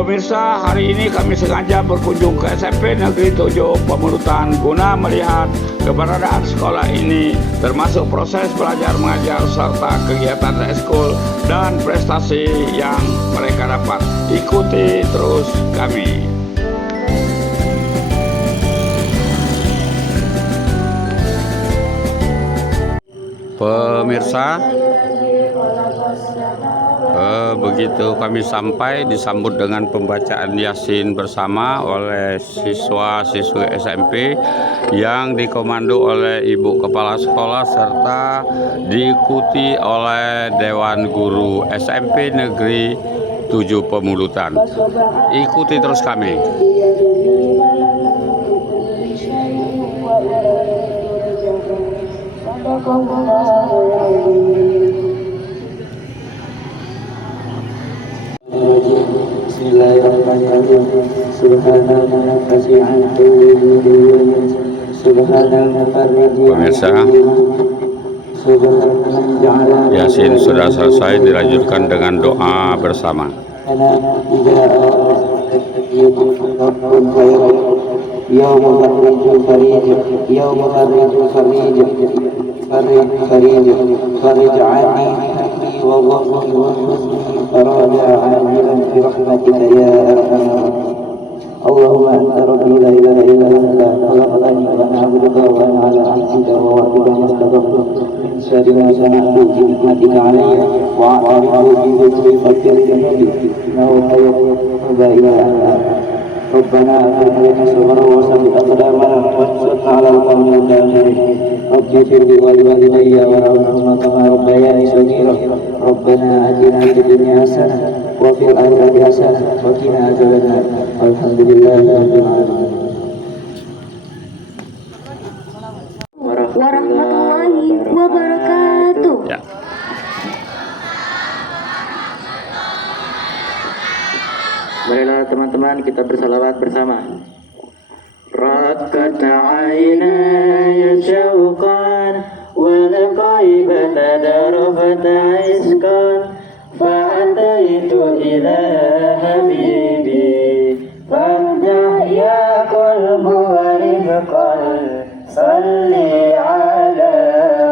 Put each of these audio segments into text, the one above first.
Pemirsa, hari ini kami sengaja berkunjung ke SMP Negeri 7 Pemulutan guna melihat keberadaan sekolah ini, termasuk proses belajar mengajar serta kegiatan ekskul dan prestasi yang mereka dapat. Ikuti terus kami. Pemirsa, begitu kami sampai disambut dengan pembacaan Yasin bersama oleh siswa-siswi SMP yang dikomando oleh Ibu Kepala Sekolah serta diikuti oleh Dewan Guru SMP Negeri 7 Pemulutan. Ikuti terus kami. Bismillahirrahmanirrahim. Pemirsa, Yasin sudah selesai, dilanjutkan dengan doa bersama. يوم فرج فريج يوم فرج فريج فرج فريج فرج عني همي وضري وحزني فرجع عاجلا برحمتك يا ارحم اللهم انت ربي لا اله الا انت خلقتني وانا عبدك وانا على عهدك ووعدك ما استطعت من شر ما صنعت بنعمتك علي واعترف بذنوبي فاغفر ذنوبي انه خير ولا اله الا انت ربنا آتنا صبرا وثبت أقدامنا وانصرنا على القوم الكافرين رب اغفر لي ولوالدي وارحمهما كما ربياني صغيرا ربنا آتنا في الدنيا حسنة وفي الآخرة حسنة وقنا عذاب النار والحمد لله رب العالمين warahmatullahi wabarakatuh. Ya. Marilah teman-teman kita bersalawat bersama. Rakat aynaya syauqan wal qaibata darafata iskan fa'ataitu ila habibi famdah ya qalbu wa rifqal salli ala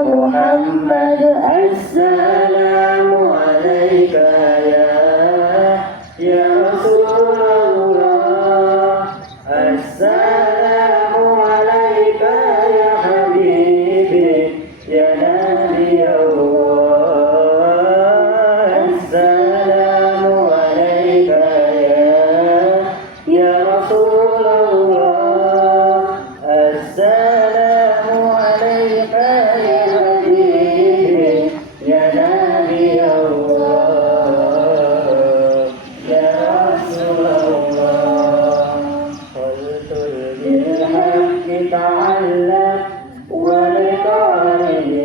Muhammad assalamu alaika ya Rasulullah assalamu alaika ya habibi ya nabi Allah assalamu alaika ya Rasulullah assalamu alaika ya habibi ya nabi Allah تعلم ولقارئ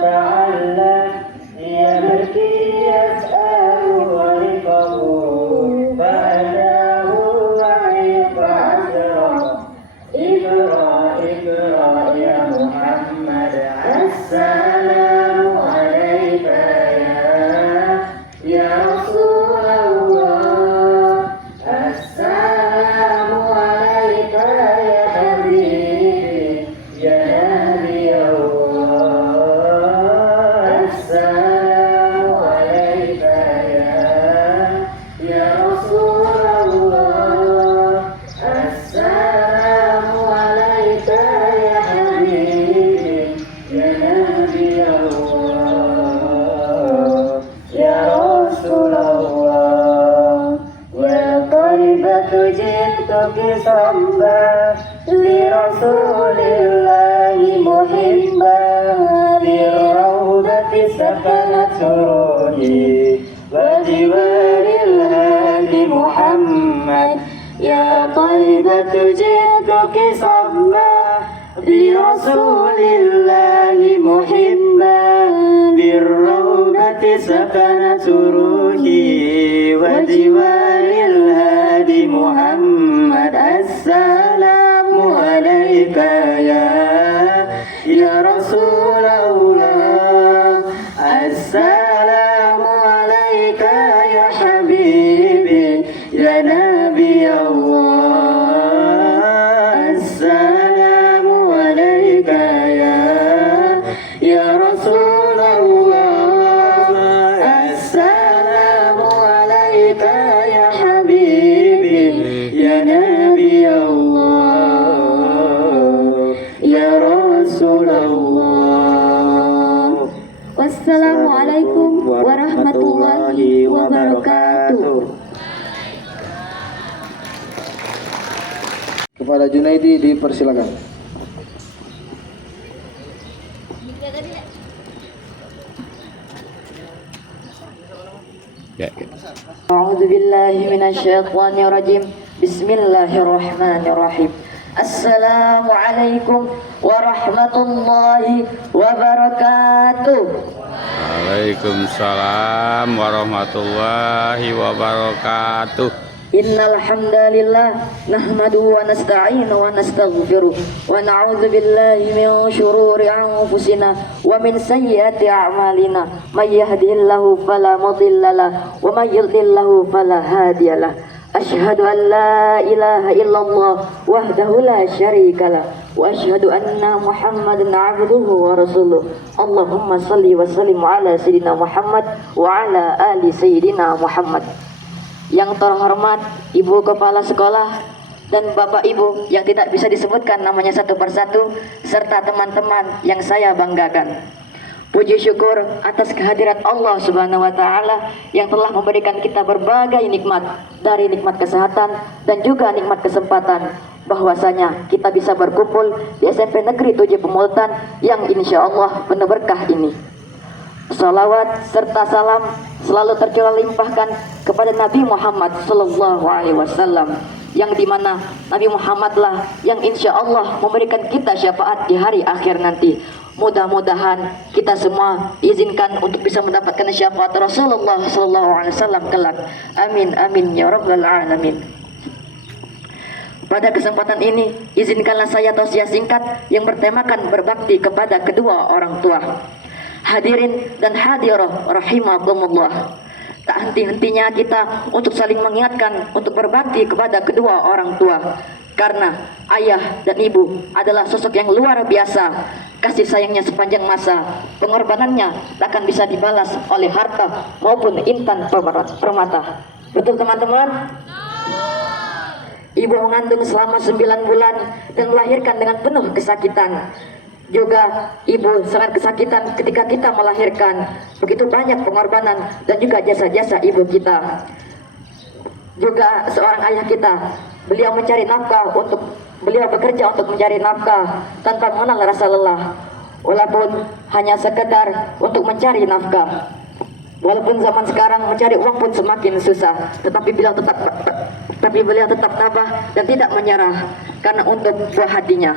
تعلم يبكي يسأل ورقه فأتاه وعيق عسره اقرأ اقرأ يا محمد السلام عليك يا رسول الله السلام عليك يا حبيبي يا نبي الله السلام عليك يا رسول الله السلام عليك يا حبيبي يا نبي الله يا رسول الله والطيبة جئتك صبا لرسول الله محبا بالروضة سكنت روحي وجوار الهادي محمد يا طيبة جئتك صبا لرسول الله محبا بالروضة سكنت روحي وجوار الهادي محمد السلام عليك يا رسول الله السلام عليك يا حبيبي يا Wassalamualaikum warahmatullahi wabarakatuh. Kepada Junaidi dipersilakan. أعوذ بالله من الشيطان الرجيم بسم الله الرحمن الرحيم السلام عليكم ورحمة الله وبركاته. Waalaikumsalam warahmatullahi wabarakatuh. Innal hamdalillah nahmaduhu wa nasta'inu wa nastaghfiruh wa na'udzu billahi min shururi anfusina wa min sayyiati a'malina may yahdihillahu fala mudilla lahu wa may yudlilhu fala hadiyalah. Asyhadu an la ilaha illallah wahdahu la syarika lah wa asyhadu anna Muhammadan 'abduhu wa rasuluh. Allahumma shalli wa sallim ala sayyidina Muhammad wa ala ali sayyidina Muhammad. Yang terhormat Ibu Kepala Sekolah dan Bapak Ibu yang tidak bisa disebutkan namanya satu persatu, serta teman-teman yang saya banggakan. Puji syukur atas kehadirat Allah Subhanahu wa Ta'ala yang telah memberikan kita berbagai nikmat, dari nikmat kesehatan dan juga nikmat kesempatan, bahwasanya kita bisa berkumpul di SMP Negeri 7 Pemulutan yang insya Allah penuh berkah ini. Salawat serta salam selalu tercurah limpahkan kepada Nabi Muhammad Sallallahu Alaihi Wasallam, yang dimana Nabi Muhammadlah yang insya Allah memberikan kita syafaat di hari akhir nanti. Mudah-mudahan kita semua diizinkan untuk bisa mendapatkan syafaat Rasulullah Sallallahu Alaihi Wasallam kelak. Amin amin ya rabbal alamin. Pada kesempatan ini, izinkanlah saya tausiah singkat yang bertemakan berbakti kepada kedua orang tua. Hadirin dan hadirah rahimakumullah. Tak henti-hentinya kita untuk saling mengingatkan untuk berbakti kepada kedua orang tua, karena ayah dan ibu adalah sosok yang luar biasa. Kasih sayangnya sepanjang masa, pengorbanannya takkan bisa dibalas oleh harta maupun intan permata. Betul teman-teman? Ibu mengandung selama 9 bulan dan melahirkan dengan penuh kesakitan. Juga ibu sangat kesakitan ketika kita melahirkan. Begitu banyak pengorbanan dan juga jasa-jasa ibu kita. Juga seorang ayah kita, beliau mencari nafkah beliau bekerja untuk mencari nafkah tanpa mengenal rasa lelah, walaupun hanya sekedar untuk mencari nafkah. Walaupun zaman sekarang mencari uang pun semakin susah, tetapi beliau tetap tabah dan tidak menyerah karena untuk buah hatinya.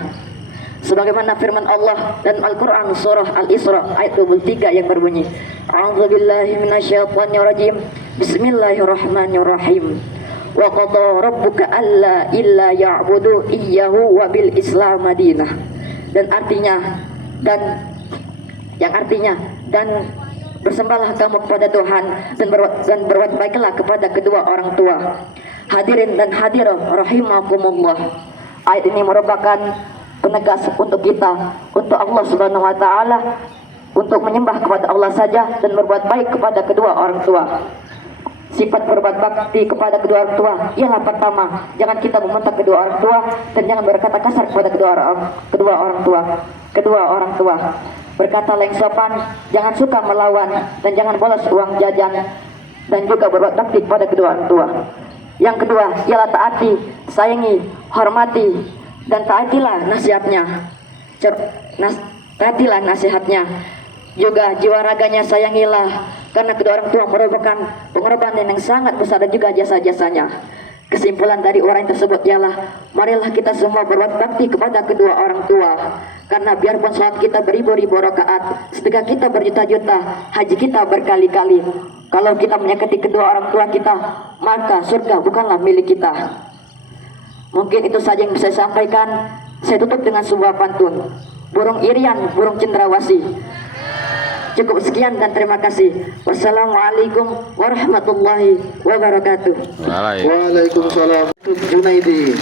Sebagaimana firman Allah dan Al-Quran surah Al-Isra ayat 23 yang berbunyi, A'udzubillahi minasyaitonirrajim, Bismillahirrahmanirrahim. Wa qada rabbuka alla illa ya'budu iyyahu wa bil Islam madinah. Dan bersembahlah kamu kepada Tuhan dan berbuat baiklah kepada kedua orang tua. Hadirin dan hadirah rahimakumullah. Ayat ini merupakan penegas untuk kita, untuk Allah Subhanahu wa Ta'ala, untuk menyembah kepada Allah saja dan berbuat baik kepada kedua orang tua. Sifat berbuat bakti kepada kedua orang tua ialah pertama, jangan kita membentak kedua orang tua dan jangan berkata kasar kepada kedua orang tua. Berkatalah yang sopan, jangan suka melawan dan jangan bolos uang jajan, dan juga berbuat bakti kepada kedua orang tua. Yang kedua ialah taati, sayangi, hormati dan taatilah nasihatnya. Taatilah nasihatnya. Juga jiwa raganya sayangilah, karena kedua orang tua merupakan pengorbanan yang sangat besar dan juga jasa-jasanya. Kesimpulan dari orang tersebut ialah, marilah kita semua berbuat bakti kepada kedua orang tua, karena biarpun salat kita beribu-ribu rakaat, sedekah kita berjuta-juta, haji kita berkali-kali, kalau kita menyakiti kedua orang tua kita, maka surga bukanlah milik kita. Mungkin itu saja yang bisa saya sampaikan. Saya tutup dengan sebuah pantun, burung irian, burung cendrawasih. Cukup sekian dan terima kasih. Wassalamualaikum warahmatullahi wabarakatuh. Waalaikumsalam. Junaidi.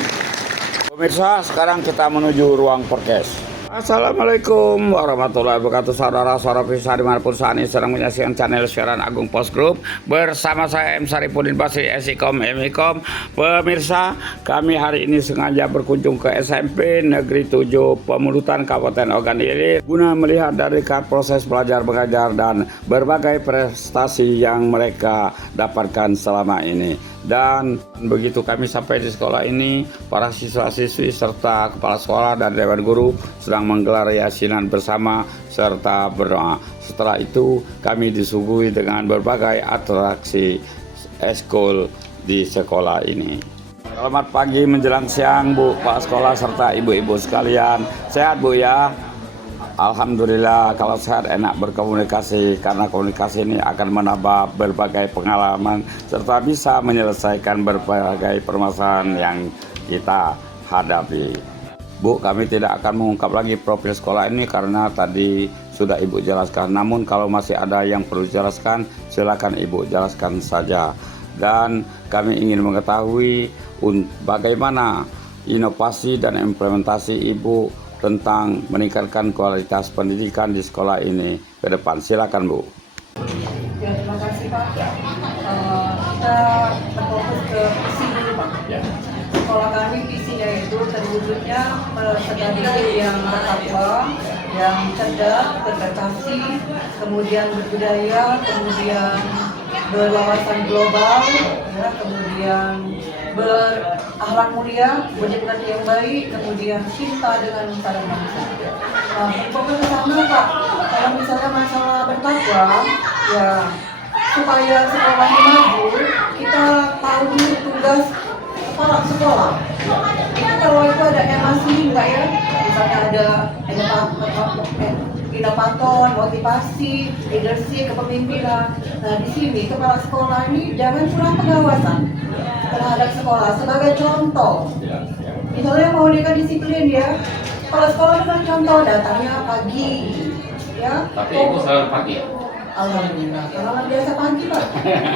Pemirsa, sekarang kita menuju ruang podcast. Assalamualaikum warahmatullahi wabarakatuh. Saudara-saudara bisa dimanapun saat ini sedang menyaksikan channel siaran Agung Post Group bersama saya M. Saripudin Basri Sikom MIkom. Pemirsa, kami hari ini sengaja berkunjung ke SMP Negeri 7 Pemulutan Kabupaten Ogan Ilir guna melihat dari proses belajar mengajar dan berbagai prestasi yang mereka dapatkan selama ini. Dan begitu kami sampai di sekolah ini, para siswa-siswi serta kepala sekolah dan dewan guru sedang menggelar yasinan bersama serta berdoa. Setelah itu kami disuguhi dengan berbagai atraksi eskul di sekolah ini. Selamat pagi menjelang siang Bu, Pak Sekolah serta ibu-ibu sekalian. Sehat Bu ya? Alhamdulillah, kalau sehat enak berkomunikasi karena komunikasi ini akan menambah berbagai pengalaman serta bisa menyelesaikan berbagai permasalahan yang kita hadapi. Bu, kami tidak akan mengungkap lagi profil sekolah ini karena tadi sudah Ibu jelaskan. Namun kalau masih ada yang perlu dijelaskan, silakan Ibu jelaskan saja. Dan kami ingin mengetahui bagaimana inovasi dan implementasi Ibu tentang meningkatkan kualitas pendidikan di sekolah ini ke depan. Silakan Bu. Ya, terima kasih Pak. Kita berfokus ke visi dulu Pak. Sekolah kami visinya itu terwujudnya pendidikan yang bertakwa, yang cerdas, berprestasi, kemudian berbudaya, kemudian berwawasan global, ya, kemudian berakhlak mulia, berdemokrasi yang baik, kemudian cinta dengan nusa dan bangsa. Fokus ke sana Pak. Kalau misalnya masalah bertakwa, ya supaya sekolah ini maju, kita tahu dulu tugas kepala sekolah. Itu kalau itu ada emasi enggak ya? Misalnya ada inovator, motivasi, leadership, kepemimpinan. Nah di sini kepala sekolah ini jangan kurang pengawasan terhadap sekolah sebagai contoh. Misalnya mau dia disiplin ya, kepala sekolah itu kan contoh datangnya pagi, ya. Tapi Ibu selalu pagi. Alhamdulillah, karena biasa pagi Pak.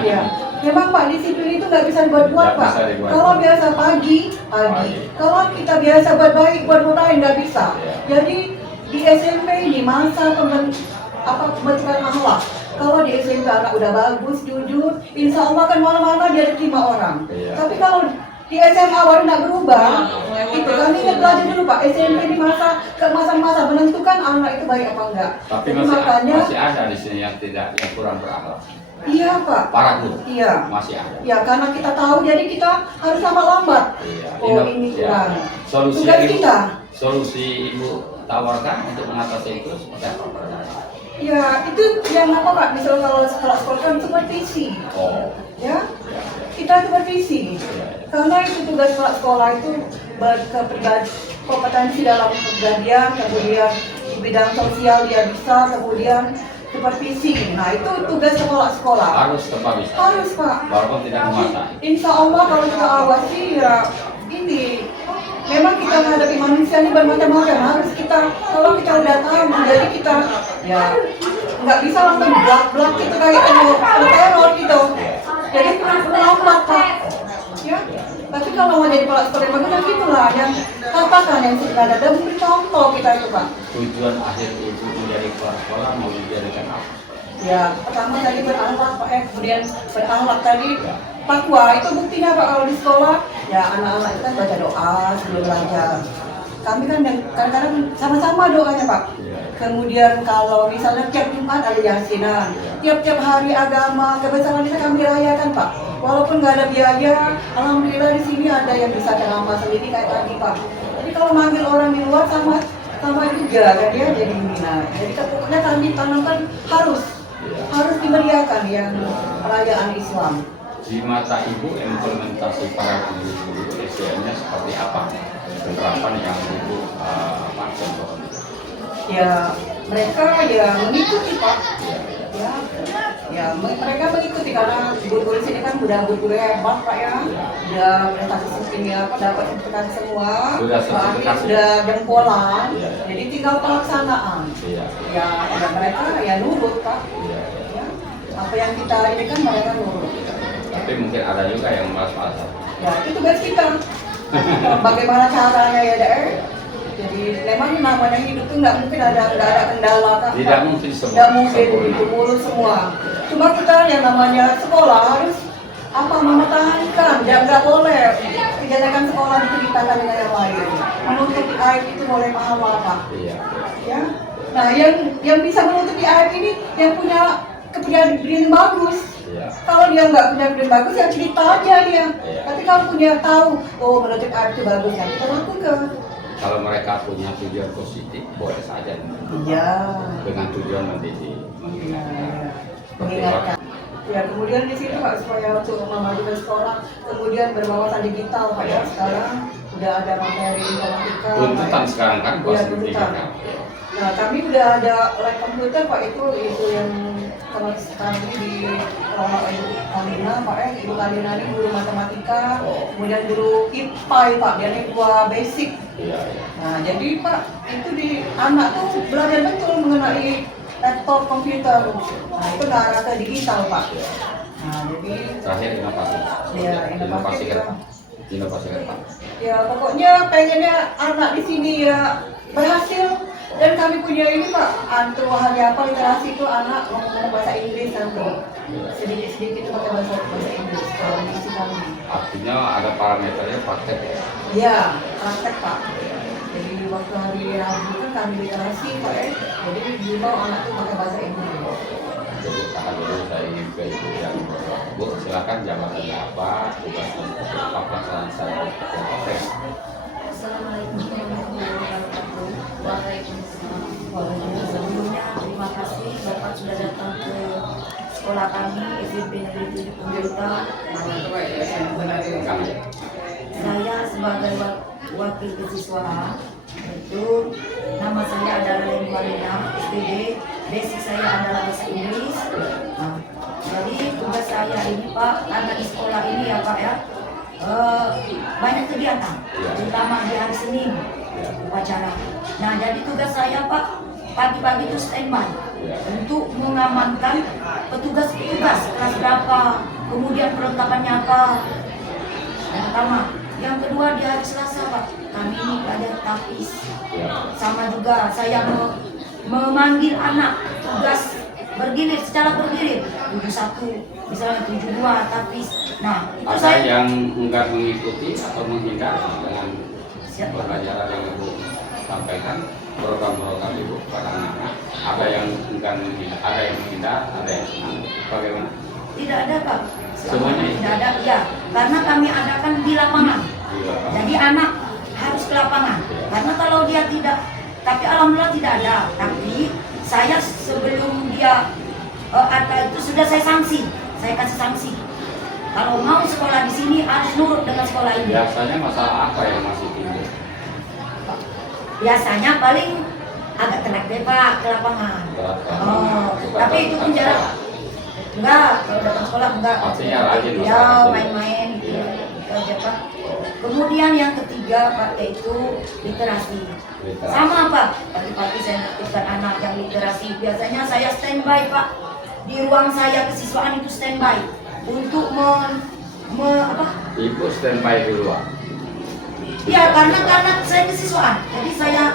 Ya, memang Pak disiplin itu nggak bisa dibuat-buat Pak. Kalau biasa pagi. Kalau kita biasa buat baik, buat lain nggak bisa. Jadi di SMP ini masa pembentukan akhlak. Kalau di SMP anak udah bagus, jujur, insya Allah kan mana-mana dia diterima orang. Tapi kalau di SMA baru tidak berubah, itu kami ingat belajar dulu Pak. SMP di masa menentukan anak itu baik apa enggak. Tapi makanya masih ada di sini yang kurang berakhlak. Iya Pak. Para guru. Iya. Masih ada. Ya karena kita tahu, jadi kita harus sama lambat. Iya. Ini kurang. Solusi Tugas kita. Solusi Ibu tawarkan untuk mengatasi itu seperti apa? Ya itu yang apa Pak? Misalnya kalau sekolah kan supervisi. Oh. Ya. Kita supervisi. Karena itu tugas kepala sekolah itu berkompetensi dalam kepribadian, kemudian di bidang sosial dia bisa, kemudian supervisi. Nah itu tugas kepala sekolah. Harus tetap bisa. Harus Pak. Walaupun tidak menguasai. Insya Allah kalau kita awasi ya ini. Memang kita menghadapi manusia ini bermacam-macam. Harus kita, kalau kita udah tahu, jadi kita ya nggak bisa langsung belak-belak gitu kayak teror gitu. Jadi lambat Pak. Ya. Tapi kalau mau jadi kepala sekolah yang bagus gitulah yang katakan yang sebenarnya dan beri contoh kita itu Pak. Tujuan akhir Ibu menjadi kepala sekolah mau dijadikan apa? Ya, pertama tadi berakhlak Pak, kemudian berakhlak tadi takwa. Itu buktinya Pak kalau di sekolah ya anak-anak itu kan baca doa sebelum belajar. Kami kan kadang-kadang sama-sama doanya Pak. Kemudian kalau misalnya tiap Jumat ada yasinan, tiap-tiap hari agama kebesaran kita kami rayakan Pak. Walaupun nggak ada biaya, alhamdulillah di sini ada yang bisa ceramah sendiri kayak tadi Pak. Jadi kalau manggil orang di luar sama juga kan dia jadi minat. Jadi pokoknya kami tanamkan harus dimeriahkan yang perayaan Islam. Di mata Ibu implementasi para guru SDM-nya seperti apa? Penerapan yang Ibu contohkan? Ya mereka ya mengikuti Pak. Ya mereka mengikuti karena guru-guru sini kan udah guru hebat Pak ya. Udah prestasi sistemnya dapat sertifikat semua. Sudah jempolan. Jadi tinggal pelaksanaan. Ya mereka ya nurut Pak. Ya, apa yang kita ini kan mereka nurut. Tapi mungkin ada juga yang malas-malasan. Ya itu tugas kita. Bagaimana caranya ya Jadi memang namanya hidup tuh nggak mungkin ada kendala Kak. Tidak mungkin semua. Nggak mungkin sempurna. itu mulus semua. Cuma kita yang namanya sekolah harus mempertahankan, ya nggak boleh kegiatan sekolah diceritakan dengan yang lain. Menutupi aib itu boleh pahala Kak. Iya. Ya. Nah yang bisa menutupi aib ini yang punya kepribadian bagus. Iya. Kalau dia nggak punya kepribadian bagus ya cerita aja dia. Iya. Tapi kalau punya tahu, oh menutup aib itu bagus ya kita lakukan. Kalau mereka punya tujuan positif, boleh saja. Iya. Dengan tujuan mendidik, mengingatkan. Mengingatkan. Ya kemudian di sini Pak supaya untuk memajukan sekolah, kemudian berwawasan digital Pak ya sekarang udah ada materi informatika. Tuntutan sekarang kan Iya, pasti tuntutan. kan. Nah kami udah ada lab komputer Pak itu yang kalau sekarang ini di kelola Ibu Kalina Pak ya, Ibu Kalina ini guru matematika, kemudian guru IPA ya, Pak, dia ini dua basic. Iya, iya. Nah jadi Pak itu di anak tuh belajar betul mengenai laptop komputer. Nah itu ke arah ke digital Pak. Nah jadi Terakhir inovasi. ya inovasi ke depan. Inovasi ke depan. ya pokoknya pengennya anak di sini ya berhasil. Dan kami punya ini Pak, antu hari apa literasi itu anak ngomong bahasa Inggris nanti sedikit pakai bahasa Inggris kalau di sini kami. Artinya ada parameternya praktek ya. Iya, praktek Pak. Jadi waktu hari Rabu kan kami literasi Pak ya, jadi dihimbau anak tuh pakai bahasa Inggris. Jadi tahan dulu saya ingin ke ibu yang Bu, silakan jabatannya apa, tugasnya seperti apa, pelaksanaan saya seperti apa. Assalamualaikum warahmatullahi wabarakatuh. Waalaikumsalam. Sebelumnya terima kasih Bapak sudah datang ke sekolah kami SMP Negeri 7 Pembeluka. Saya sebagai wakil siswa, itu nama saya adalah Leni Walina SPB. Basic saya adalah bahasa Inggris. Nah, jadi tugas saya ini Pak, karena di sekolah ini ya Pak ya, banyak kegiatan, terutama di hari Senin upacara. Nah jadi tugas saya Pak, pagi-pagi itu standby untuk mengamankan petugas-petugas kelas berapa, kemudian perlengkapannya apa. Yang pertama, yang kedua di hari Selasa Pak, kami ini ada tapis. Sama juga saya memanggil anak tugas bergilir secara bergilir 71 misalnya 72 tapis. Nah itu Ada saya yang enggak mengikuti atau menghindar dengan pembelajaran yang Ibu sampaikan, program-program Ibu kepada anak-anak. Ada yang enggak menghindar, ada yang menghindar, ada yang senang. Bagaimana? tidak ada Pak. Semuanya itu? Tidak ada ya, karena kami adakan di lapangan. Iya. Jadi anak harus ke lapangan. Karena kalau dia tidak, tapi alhamdulillah tidak ada. Tapi saya sebelum dia ada itu sudah saya sanksi, saya kasih sanksi. Kalau mau sekolah di sini harus nurut dengan sekolah ini. Biasanya masalah apa yang masih timbul? Biasanya paling agak telat deh Pak ke lapangan. Oh, tapi itu pun jarak. Enggak, kalau datang sekolah enggak. Artinya rajin Ya, masalah. main-main gitu. Itu aja Pak. Kemudian yang ketiga Pak yaitu literasi. Sama Pak, pagi-pagi saya menertibkan anak yang literasi. Biasanya saya standby Pak. Di ruang saya kesiswaan itu standby untuk Ibu standby di luar. ya karena saya kesiswaan. Jadi saya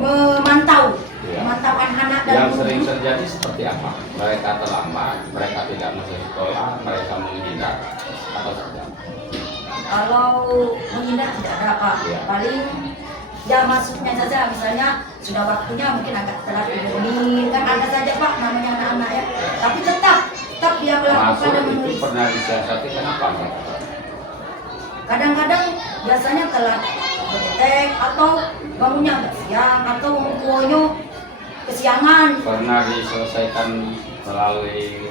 memantau anak-anak dan Yang sering terjadi seperti apa? Mereka terlambat, mereka tidak masuk sekolah, mereka menghindar atau seperti apa? Kalau menghindar tidak ada Pak. Paling ya masuknya saja, misalnya sudah waktunya mungkin agak telat 3 menit, kan ada saja Pak namanya anak-anak ya. Tapi tetap dia melakukan Masuk dan itu menulis. pernah disiasati kenapa? Kadang-kadang biasanya telat berdetek atau bangunnya agak siang atau ngumpulnya kesiangan. Pernah diselesaikan melalui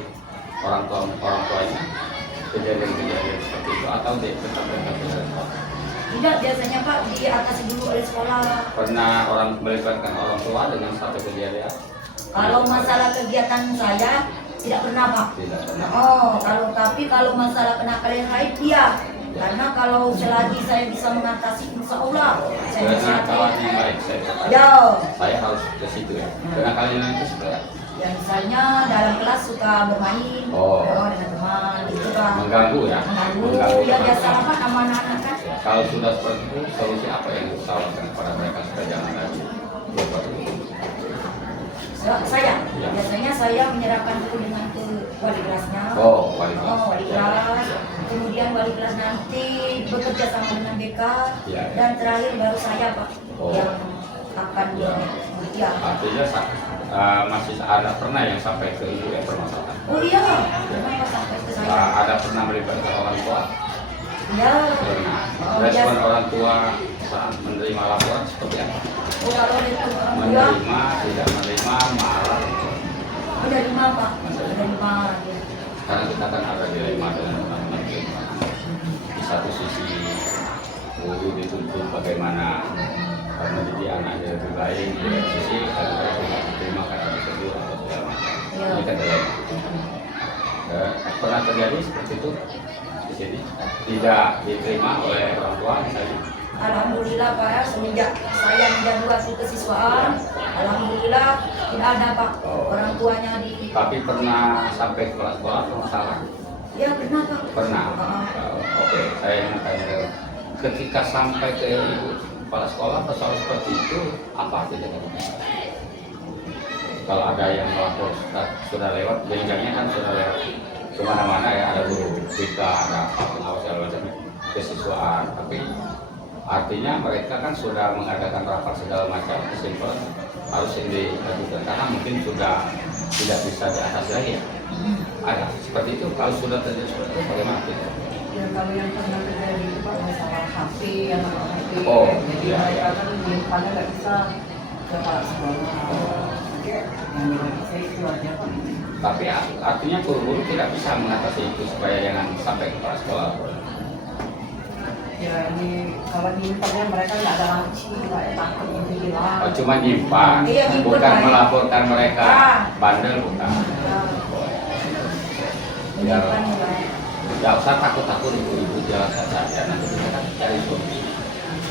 orang tuanya kejadian-kejadian seperti itu atau tetap direspon? Tidak, biasanya Pak diatasi dulu oleh sekolah. Pernah melibatkan orang tua dengan satu kejadian? Kalau masalah kegiatan saya tidak pernah Pak. Tidak pernah. Oh, kalau masalah kenakalan yang lain iya. Karena kalau selagi saya bisa mengatasi, insya Allah saya bisa. Kenakalan yang lain Ya, saya harus ke situ ya. Kenakalan yang lain itu seperti apa? ya misalnya dalam kelas suka bermain, dengan teman, gitu kan. Mengganggu ya? Mengganggu, ya biasa Pak sama anak-anak kan. Kalau sudah seperti itu, solusi apa yang ditawarkan kepada mereka supaya jangan lagi lupa dulu. Saya, Ya. biasanya saya menyerahkan dulu dengan ke wali kelasnya. Oh, wali kelas. Wali kelas. Kemudian wali kelas nanti bekerja sama dengan BK. Ya, ya. Dan terakhir baru saya Pak Oh. yang akan Ya. ya. Artinya masih ada pernah yang sampai ke ibu yang bermasalah. Oh iya, kenapa sampai ke saya? Ada pernah melibatkan orang tua? Ya. Respon orang tua saat menerima laporan seperti apa? Oh, kalau itu orang tua Menerima, tidak menerima, marah. menerima Pak, menerima. Ya. Karena kita kan ada dilema dengan teman-teman dilema. Di satu sisi guru dituntut bagaimana mendidik anaknya lebih baik, di lain sisi kadang-kadang tidak diterima karena ditegur atau segala macam. Ini kan dilema. Pernah terjadi seperti itu di sini? Tidak diterima oleh orang tua misalnya? Alhamdulillah Pak ya, semenjak saya menjadi wakil kesiswaan, alhamdulillah tidak ada Pak orang tuanya di. Tapi pernah sampai ke kepala sekolah atau masalah? Ya pernah Pak. Pernah. Oke, saya ingin tanya, ketika sampai ke ibu kepala sekolah masalah seperti itu, apa tindakannya? Kalau ada yang melapor sudah lewat, jenjangnya kan sudah lewat kemana-mana ya, ada guru BK, ada pengawas segala macam kesiswaan, tapi artinya mereka kan sudah mengadakan rapat segala macam, kesimpulan harus ini dilakukan karena mungkin sudah tidak bisa diatasi lagi ya. Ada seperti itu. Kalau sudah terjadi seperti itu bagaimana? Ya kalau yang pernah terjadi itu Pak masalah HP, anak-anak HP. Oh, Jadi iya, mereka iya. kan di depannya nggak bisa ke kepala sekolah. Yang tidak bisa itu aja Pak. Tapi artinya guru tidak bisa mengatasi itu supaya jangan sampai ke kepala sekolah. Ya ini kalau nyimpannya mereka nggak ada laci, nggak ada takut yang hilang. Oh, cuma nyimpan, Iya, nyimpan, bukan Pak. melaporkan mereka Ah. bandel, bukan. Ya, Menyimpan Pak. tidak usah takut-takut ibu-ibu, jelaskan saja nanti kita kan cari solusi.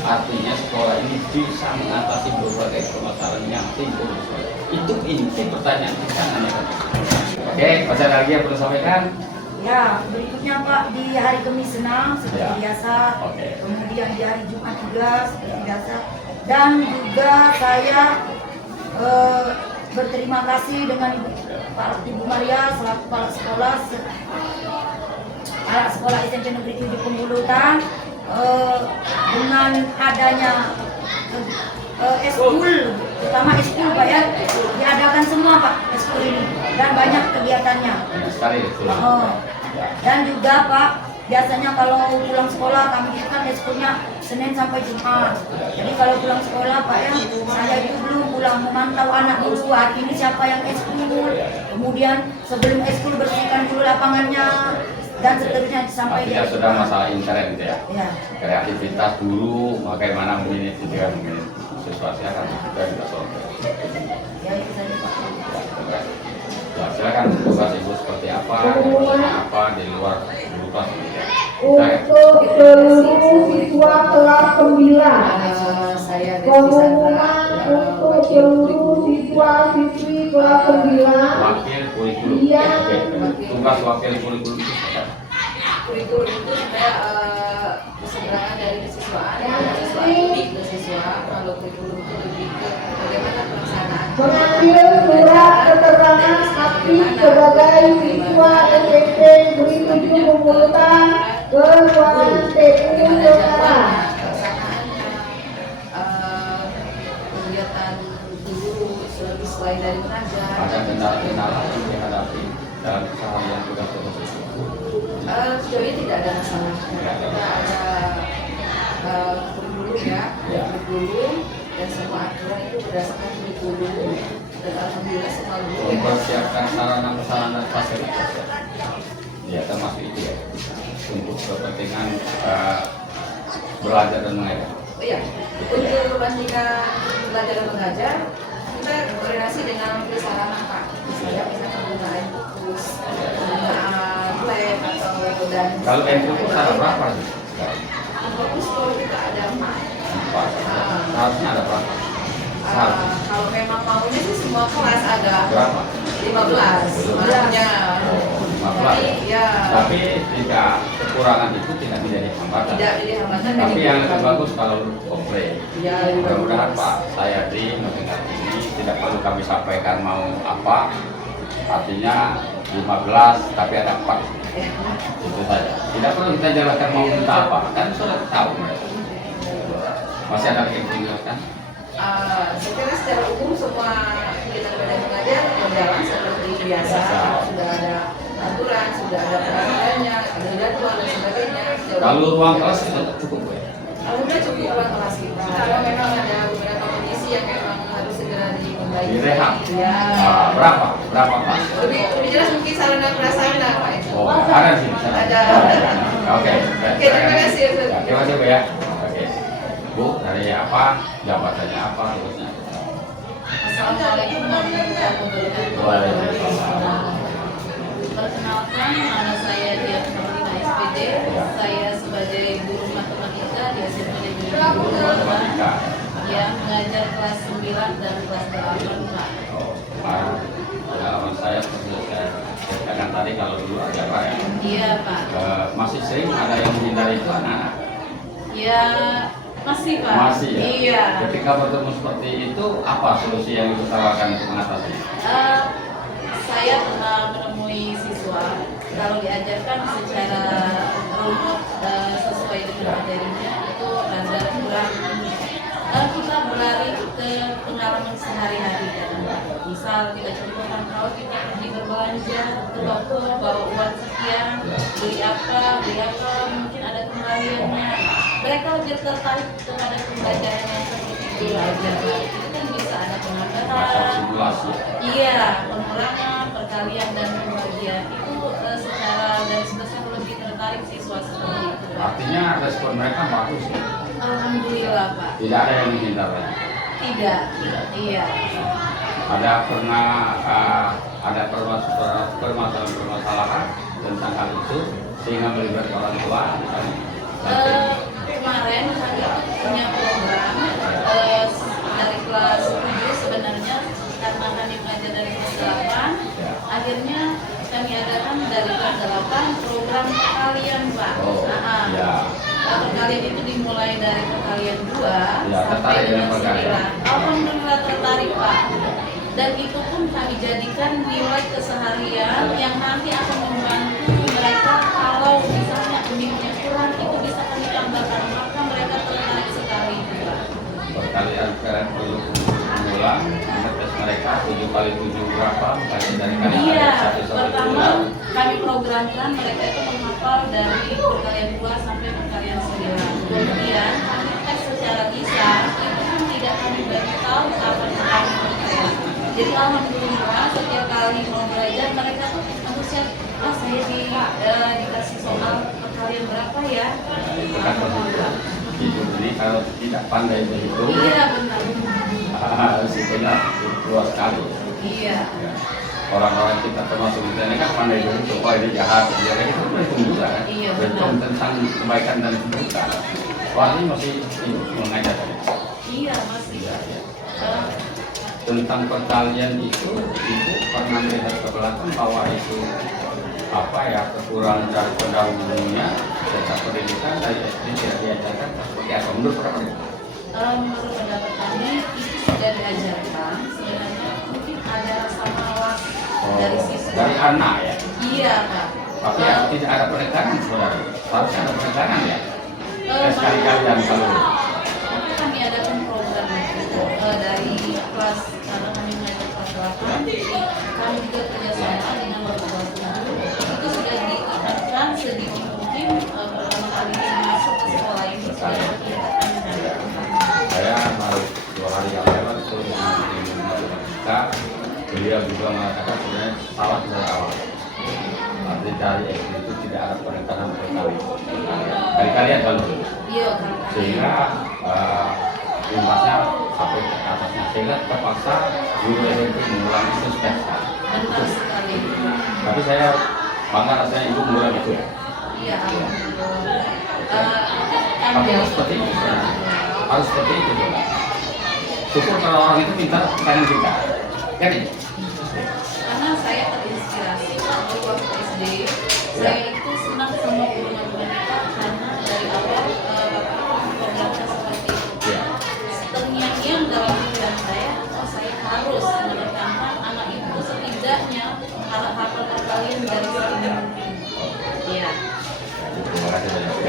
Artinya sekolah ini bisa mengatasi berbagai permasalahan yang timbul di sekolah. Itu inti pertanyaan kita nanya. Oke, masih ada lagi yang perlu sampaikan? Ya, berikutnya Pak di hari Kamis senang seperti Ya. biasa. Oke. Kemudian di hari Jumat juga seperti biasa. Dan juga saya berterima kasih dengan Ibu Maria selaku kepala sekolah anak sekolah SMP Negeri 7 Penggulutan dengan adanya eskul, terutama eskul Pak ya, diadakan semua Pak eskul ini dan banyak kegiatannya. Banyak sekali. Dan juga Pak, biasanya kalau pulang sekolah kami itu kan eskulnya Senin sampai Jumat. Jadi kalau pulang sekolah Pak ya, saya itu belum pulang memantau anak dulu hari ini siapa yang eskul. Kemudian sebelum eskul bersihkan dulu lapangannya dan seterusnya sampai Artinya sudah masalah internet gitu ya. Ya. Kreativitas guru, bagaimana memanage dengan siswa silakan juga kita solve. Ya itu saja Pak. Ya, silakan tugas ibu seperti apa, apa di luar guru kelas. Untuk seluruh siswa kelas 9, Saya pengumuman untuk seluruh siswa-siswi kelas 9 Wakil kurikulum. Iya. Oke. Tugas wakil kurikulum itu apa? kurikulum itu saya keseberangan dari kesiswaan, siswa didik ke siswa. Kalau kurikulum itu lebih ke bagaimana pelaksanaan. mengambil surat keterangan aktif sebagai siswa SMP Negeri 7 Penggulutan ke ruangan TU Saudara. Pelaksanaannya, kegiatan guru selain dari mengajar. Ada kendala-kendala yang dihadapi dalam keseharian tugas tugas itu. Sejauh ini tidak ada masalah. Kita ada kurikulum ya, kurikulum dan semua aturan itu berdasarkan kurikulum. Dan alhamdulillah semua guru Mempersiapkan sarana prasarana dan fasilitas. Ya, termasuk itu ya. Untuk kepentingan belajar dan mengajar. Oh iya, untuk kepentingan belajar dan mengajar, kita koordinasi dengan menteri sarana Pak. Misalnya penggunaan buku, penggunaan lab atau dan. Kalau MU itu ada berapa sih sekarang? Fokus kalau kita ada 4. Empat. Seharusnya ada berapa? Seharusnya. Kalau memang maunya sih semua kelas ada Berapa? 15 sebenarnya. Oh, 15. Jadi ya Tapi jika kekurangan itu tidak tidak jadi hambatan. Tidak jadi hambatan. Tapi yang lebih bagus kalau komplain. Ya, Mudah-mudahan Pak Sayadi mendengar ini tidak perlu kami sampaikan mau apa. Artinya 15 tapi ada 4. Itu saja. Tidak perlu kita jelaskan mau minta apa, kan sudah tahu mereka. Masih ada yang dijelaskan? Saya kira secara umum semua kegiatan belajar mengajar berjalan seperti biasa. Sudah ada aturan, sudah ada peraturannya, ada jadwal dan sebagainya. Kalau ruang kelas itu cukup ya? Alhamdulillah cukup ruang kelas kita. Kalau memang ada beberapa kondisi yang memang harus segera diperbaiki. Direhab? Ya. Berapa kelas? Lebih jelas mungkin sarana prasarana Pak. Oh, ada sih. Ada. Oke, Terima kasih. Ya, terima kasih Bu ya. Oke. Bu, dari apa? Jabatannya apa? Terusnya? Assalamualaikum warahmatullahi wabarakatuh. Waalaikumsalam. Perkenalkan, nama saya Dian Karolina SPD. Saya sebagai guru matematika di SMP Negeri Guru matematika. yang mengajar kelas 9 dan kelas 8 Pak. Pengalaman saya seperti saya katakan tadi kalau dulu ada apa ya? Iya Pak. Masih sering ada yang menghindari itu anak-anak. Ya masih Pak. Masih ya. Iya. Ketika bertemu seperti itu, apa solusi yang ditawarkan untuk mengatasi? Saya pernah menemui siswa kalau diajarkan secara runut sesuai dengan materinya itu rada kurang. Kita berlari ke pengalaman sehari-hari kan. Misal kita contohkan kalau kita pergi berbelanja ke toko bawa uang sekian, beli apa, mungkin ada kembaliannya. Mereka lebih tertarik kepada pembelajaran yang seperti itu aja. Itu kan bisa ada penambahan. Simulasi. Iya, pengurangan, perkalian dan pembagian itu secara garis besar lebih tertarik siswa seperti itu. Pak. Artinya respon mereka bagus ya? Alhamdulillah Pak. Tidak ada yang menghindar lagi. Tidak, iya. Ada pernah ada permasalahan tentang hal itu sehingga melibatkan orang tua misalnya. Kemarin kami punya program dari kelas 7 sebenarnya karena kami mengajar dari kelas 8 akhirnya kami adakan dari kelas 8 program perkalian Pak. Ya. Perkalian itu dimulai dari perkalian 2 Ya, sampai tertarik dengan dengan perkalian. 9. Alhamdulillah tertarik Pak. Dan itu pun kami jadikan nilai keseharian yang nanti akan membantu mereka kalau misalnya unitnya kurang itu bisa kami tambahkan, maka mereka tertarik sekali Pak. Perkalian kalian perlu mengulang tes mereka 7 kali 7 berapa kali dari kali Iya, 1 sampai pertama kami programkan mereka itu menghafal dari perkalian 2 sampai perkalian 9. Kemudian kami tes secara lisan, itu pun tidak kami beritahu apa yang kami percaya. Jadi alhamdulillah setiap kali mau belajar mereka tuh antusias, saya dikasih soal perkalian berapa ya? Alhamdulillah. hidup ini kalau tidak pandai berhitung Iya benar. risikonya luas sekali. Iya. Ya. Orang-orang kita termasuk kita ini kan pandai berhitung, oh ini jahat, dia kan itu berhitung juga kan, Iya, berhitung benar. tentang kebaikan dan keburukan. Wah ini masih hidup mengajar. Iya masih. Ya, ya. Tentang perkalian itu pernah melihat ke belakang bahwa itu apa ya kekurangan dari pendahulunya serta pendidikan dari SD tidak diajarkan seperti apa menurut berapa? Menurut pendapat kami itu sudah diajarkan sebenarnya mungkin ada rasa malas dari siswa. Dari anak ya. Iya Pak. Tapi ya, tidak ada penekanan sebenarnya. Harusnya ada penekanan ya. Sekali-kali dan kalau Kami adakan program itu dari kelas karena kami mengajar kelas 8 jadi kami juga kerjasama dengan beberapa guru itu sudah diingatkan sedini mungkin pertama kali masuk ke sekolah ini sudah diingatkan dengan saya baru 2 hari yang lewat itu dengan matematika, beliau juga mengatakan sebenarnya salah dari awal. Artinya dari SD itu tidak ada penekanan perkali. Kali-kali ada dulu. Iya, Sehingga imbasnya sampai ke atasnya sehingga terpaksa guru SMP mengulangi itu setiap kali. benar sekali. Tapi saya bangga rasanya ibu mengulangi itu. Iya, Tapi harus seperti itu. Harus seperti itu juga. Syukur kalau orang itu minta pertanyaan kita. Kan ini? karena saya terinspirasi waktu SD saya itu senang sama guru matematika karena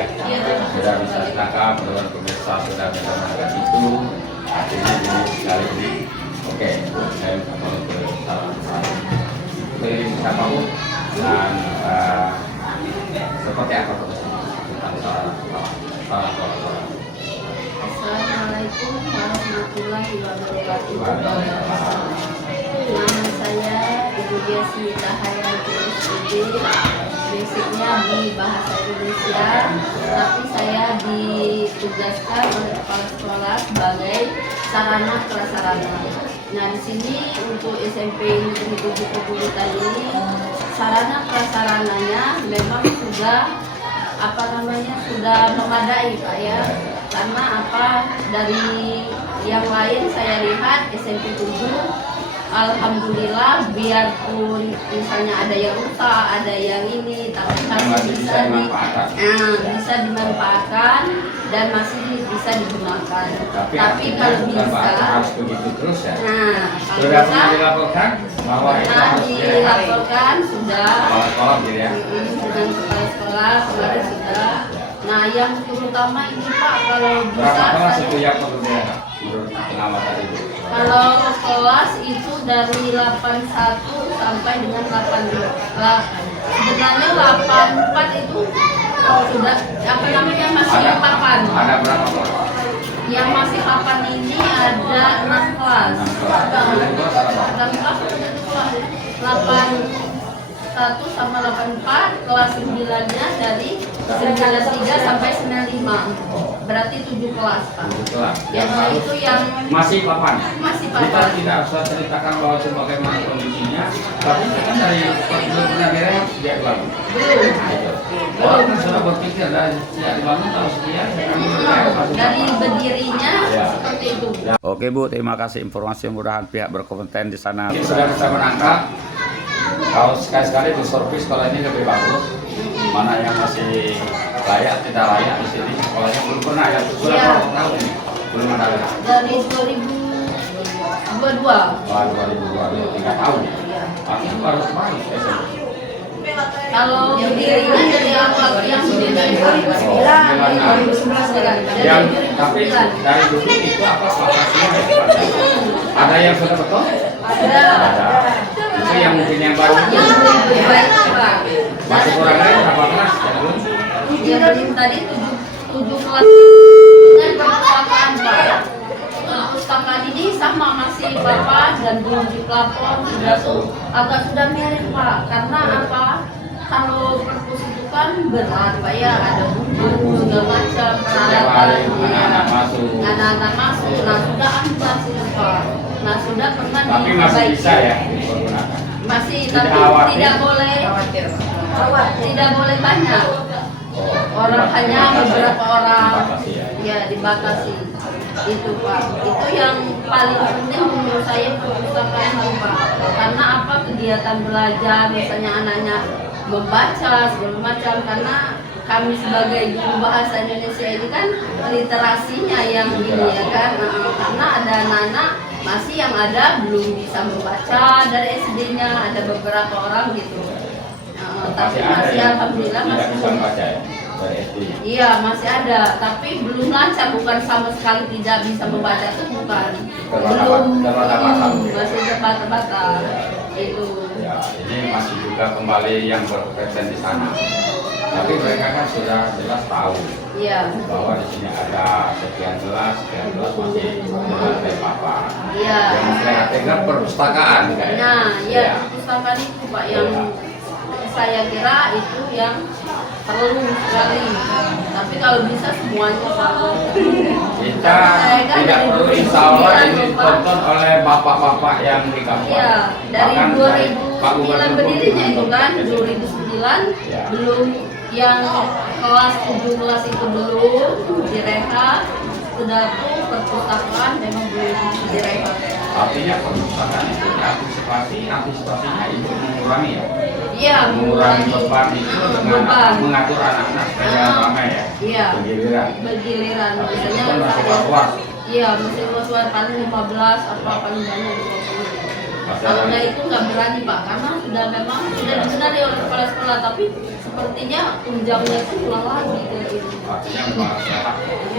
Iya, terima Sudah kasih bisa kembali. ditangkap, teman pemirsa sudah bisa menangkap itu. Artinya di kali ini, oke, saya mau ke keliling sama Bu dan seperti apa tentang salah. Assalamualaikum warahmatullahi wabarakatuh. Nama saya Ibu Desi Tahayati SPD. Basicnya di bahasa Indonesia, tapi saya ditugaskan oleh kepala sekolah sebagai sarana prasarana. Nah, di sini untuk SMP Negeri 7 Pegulutan ini sarana prasarananya memang sudah sudah memadai Pak ya. Karena dari yang lain saya lihat SMP 7 alhamdulillah biarpun misalnya ada yang rusak, ada yang ini, tapi masih bisa dimanfaatkan dan masih bisa digunakan. Tapi kalau bisa harus begitu terus ya. Nah, kalau Sudah bisa pernah dilaporkan bahwa itu pernah harus dilaporkan sudah sekolah gitu ya. dengan kepala sekolah kemarin sudah. Nah, yang terutama ini Pak, kalau Berapa bisa kelas itu yang perlu menurut pengamatan Ibu? kalau kelas itu dari 81 sampai dengan 82. Sebenarnya 84 itu sudah masih papan. Ada berapa kelas? Yang masih papan ini ada 6 kelas. Ada 81 sama 84, kelas 9-nya dari 93 sampai 95. Berarti 7 kelas, Pak. Kelas. Biasanya itu yang Masih papan. masih Kita papan. tidak usah ceritakan bahwa itu bagaimana kondisinya, tapi kan dari pernah direhab sejak dibangun. Orang kan sudah berpikir dari sejak dibangun tahun sekian, Dari berdirinya Ya. seperti itu. Oke Bu, terima kasih informasi. Mudah-mudahan pihak berkompeten di sana sudah bisa menangkap. Kalau sekali-sekali diservis sekolah ini lebih bagus. Mana yang masih layak, tidak layak di sini. Sekolahnya belum pernah ya, sudah Iya. berapa tahun ini? Belum ada ya? Dari 2022. Wah, 2002, 3 tahun ya. Tapi baru kemarin SMP. Kalau berdirinya dari awal yang berdiri 2009, dari 2009. Yang tapi dari dulu itu apa lokasinya ya? Ada yang sudah betul? Ada. Ada. Itu yang mungkin yang baru. Yang lebih baik Pak. Masih kurang dari berapa kelas? Yang belum? Yang belum tadi 7 kelas dan perpustakaan Pak. Perpustakaan ini sama masih papan dan belum di plafon sudah mirip Pak. Karena apa? Kalau perpus itu kan berat Pak ya, ada buku segala macam peralatan anak-anak masuk. anak-anak masuk. Nah sudah amblas itu Pak. Nah sudah pernah Tapi masih bisa ya dipergunakan. masih Tidak tapi khawatir. tidak boleh banyak. Orang hanya beberapa orang ya dibatasi itu Pak. Itu yang paling penting menurut saya perpustakaan itu Pak. Karena apa kegiatan belajar misalnya anaknya membaca segala macam, karena kami sebagai guru bahasa Indonesia ini kan literasinya yang ini ya kan. Karena ada anak-anak masih yang ada belum bisa membaca dari SD-nya, ada beberapa orang gitu. Tapi masih alhamdulillah tidak masih bisa membaca ya dari SD. iya masih ada, tapi belum lancar, bukan sama sekali tidak bisa membaca itu bukan. Terbata-bata. Masih terbata-bata itu. Ya, ini masih juga kembali yang berkompeten di sana. Tapi mereka kan sudah jelas tahu Iya. bahwa di sini ada sekian kelas masih ada apa. Iya. Yang saya katakan perpustakaan kayaknya. Nah, ya perpustakaan itu Pak yang saya kira itu yang perlu sekali. Tapi kalau bisa semuanya perlu. Kita tidak perlu, insya Allah ini ditonton oleh bapak-bapak yang di kampung. Iya, dari Bahkan 2009 berdirinya itu kan, 2009 Ya. belum yang kelas 17 itu belum direhab, sudah pun perpustakaan memang belum direhab. Artinya perpustakaan itu antisipasinya itu mengurangi ya. Iya, Mengurangi beban itu dengan beban. mengatur anak-anak supaya ramai ya. Iya. Bergiliran. Bergiliran, misalnya Itu kan masih saya- was-was. Iya, masih was-was paling 15 apa paling banyak 20. Kalau enggak itu nggak berani Pak, karena sudah memang sudah disadari oleh kepala sekolah, tapi sepertinya tunjangnya itu pulang lagi ke itu. Artinya memang sehat. Ini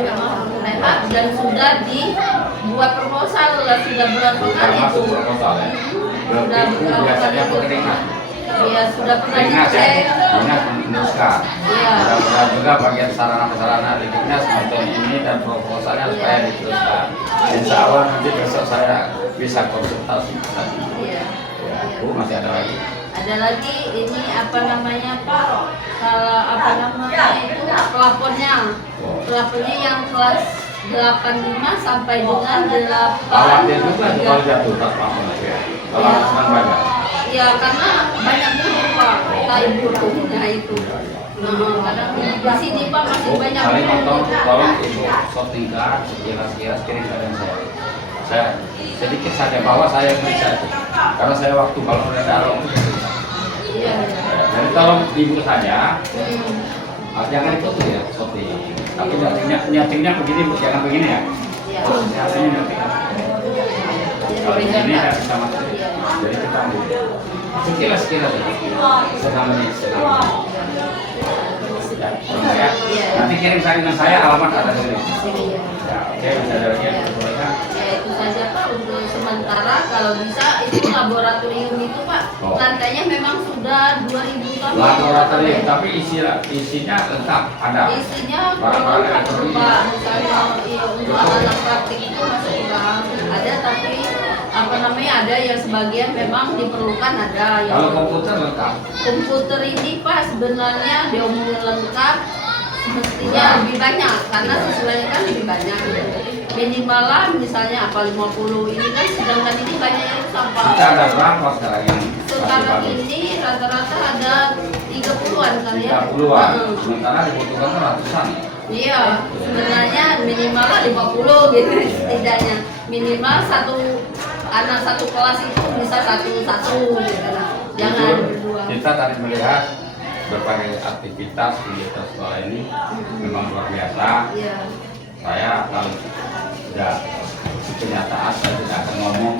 memang nekat dan sudah dibuat proposal, sudah berapa kali itu. Termasuk proposal ya. Sudah berapa kali Biasanya itu. pengeringan. Iya, sudah pernah Dinas ya, dicek. Dinas meneruskan. Iya. Mudah-mudahan juga bagian sarana-prasarana di Dinas nonton ini dan proposalnya supaya diteruskan. Insya Allah nanti besok saya bisa konsultasi lagi. Iya. Ya, Bu, masih ada lagi? Ada lagi ini apa namanya Pak? Kalau apa namanya itu pelapornya yang kelas 85 sampai dengan 8. Khawatir juga kalau jatuh tak apa ya. Kalau Iya. senang banyak. Ya karena banyak guru Pak, ibu gurunya itu. Nah, kadang di sini Pak masih banyak Saling nonton, guru. tolong ibu shootingkan sekilas kirim keadaan saya. Saya sedikit saja bahwa saya bisa itu. Karena saya waktu kalau udah dalam itu bisa. Iya. Jadi tolong ibu saja. Hmm. Jangan ikut tuh ya shooting. Tapi nyatingnya begini, Bu, jangan begini ya. Iya. Nyatanya nyating. Kalau begini ya bisa masuk. Iya. Jadi kita ambil sekilas setengah menit. Ya. Nanti kirim dengan saya, alamat ada di sini. Ya, oke, bisa ada lagi yang diperbolehkan. Ya itu saja Pak untuk sementara, kalau bisa itu laboratorium itu Pak Oh. lantainya memang sudah 2000 tahun. Laboratorium, tapi isinya lengkap ada. Isinya Barang-barang kurang elektronik. Pak, misalnya iya, untuk anak praktik itu masih kurang ada, tapi apa namanya ada yang sebagian memang diperlukan ada yang Kalau komputer lengkap. komputer ini Pak sebenarnya diomongin lengkap mestinya lebih banyak karena sesuai kan lebih banyak minimal lah misalnya apa 50 ini kan sedangkan ini banyak yang sampah. Kita ada berapa sekarang yang Sekarang ini rata-rata ada 30-an kan ya. 30-an, sementara dibutuhkan kan ratusan. Iya, sebenarnya minimal lah 50 gitu setidaknya. Minimal anak satu kelas itu bisa satu gitu. Jangan Jujur, berdua. kita tadi melihat berbagai aktivitas di sekolah ini memang luar biasa. Iya. Saya kalau sudah kenyataan saya tidak akan ngomong,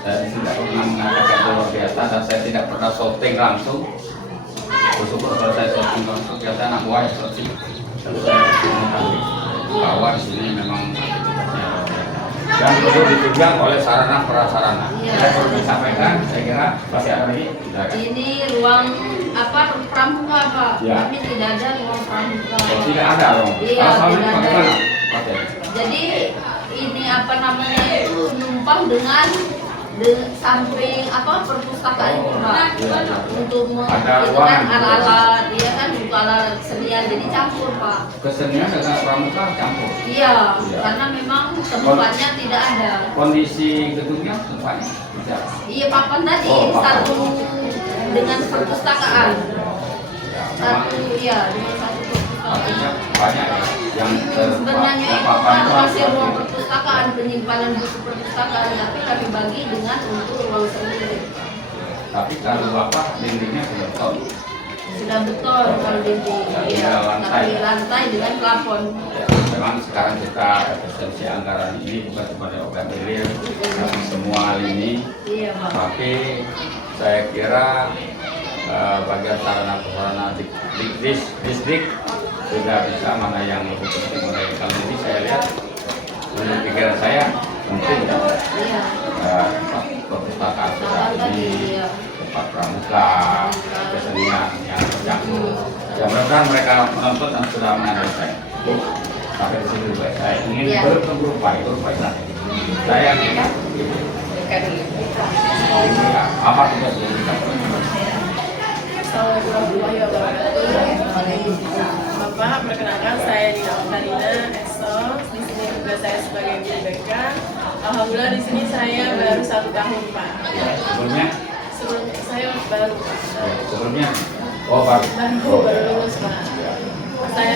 saya tidak pernah mengatakan luar biasa dan saya tidak pernah shooting langsung. Bersyukur kalau saya shooting langsung, biasanya anak buah yang shooting. Tapi saya mengetahui bahwa di sini memang aktivitasnya luar biasa dan perlu ditunjang oleh sarana prasarana. Iya. Saya perlu disampaikan, saya kira masih ada lagi. Silakan. Ini ruang apa pramuka Pak, Ya. tapi tidak ada ruang pramuka. Oh, tidak ada dong. Iya, Kalau soal ini tidak ada. bagaimana? Oke. Jadi ini apa namanya itu numpang dengan samping apa perpustakaan itu Pak, Iya. untuk Ada itu ruangan. kan alat-alat dia kan untuk alat senian jadi campur Pak. Kesenian dengan pramuka campur. Iya, Iya. karena memang tempatnya tidak ada. Kondisi gedungnya tempatnya tidak. Iya papan tadi Oh, papan. satu dengan perpustakaan. Ya, memang Satu iya dengan satu artinya perpustakaan. banyak ya yang Sebenarnya itu terpapan kan itu masih harus ruang perpustakaan, penyimpanan buku perpustakaan, tapi kami bagi dengan untuk ruang sendiri. tapi kalau bapak dindingnya sudah beton. Sudah betul kalau dinding, Iya, ya, lantai. tapi lantai dengan plafon. Ya, memang sekarang kita efisiensi anggaran ini bukan cuma di OPM Hilir, tapi semua lini. Iya Pak. Tapi saya kira bagian sarana prasarana di distrik sudah bisa mana yang lebih penting mana yang kalau ini saya lihat menurut pikiran saya penting Iya. tempat perpustakaan sudah ini Iya. tempat pramuka kesenian yang tercampur ya mudah-mudahan mereka menonton dan sudah mengenal saya sampai di sini juga saya ingin Iya. berupaya nanti saya ingin apa tugas dari kita Bapak, perkenalkan saya Dina Otarina Esso. Di sini tugas saya sebagai guru BK. Alhamdulillah di sini saya baru 1 tahun Pak. sebelumnya Sebelumnya saya baru sebelumnya oh baru baru lulus Pak. Saya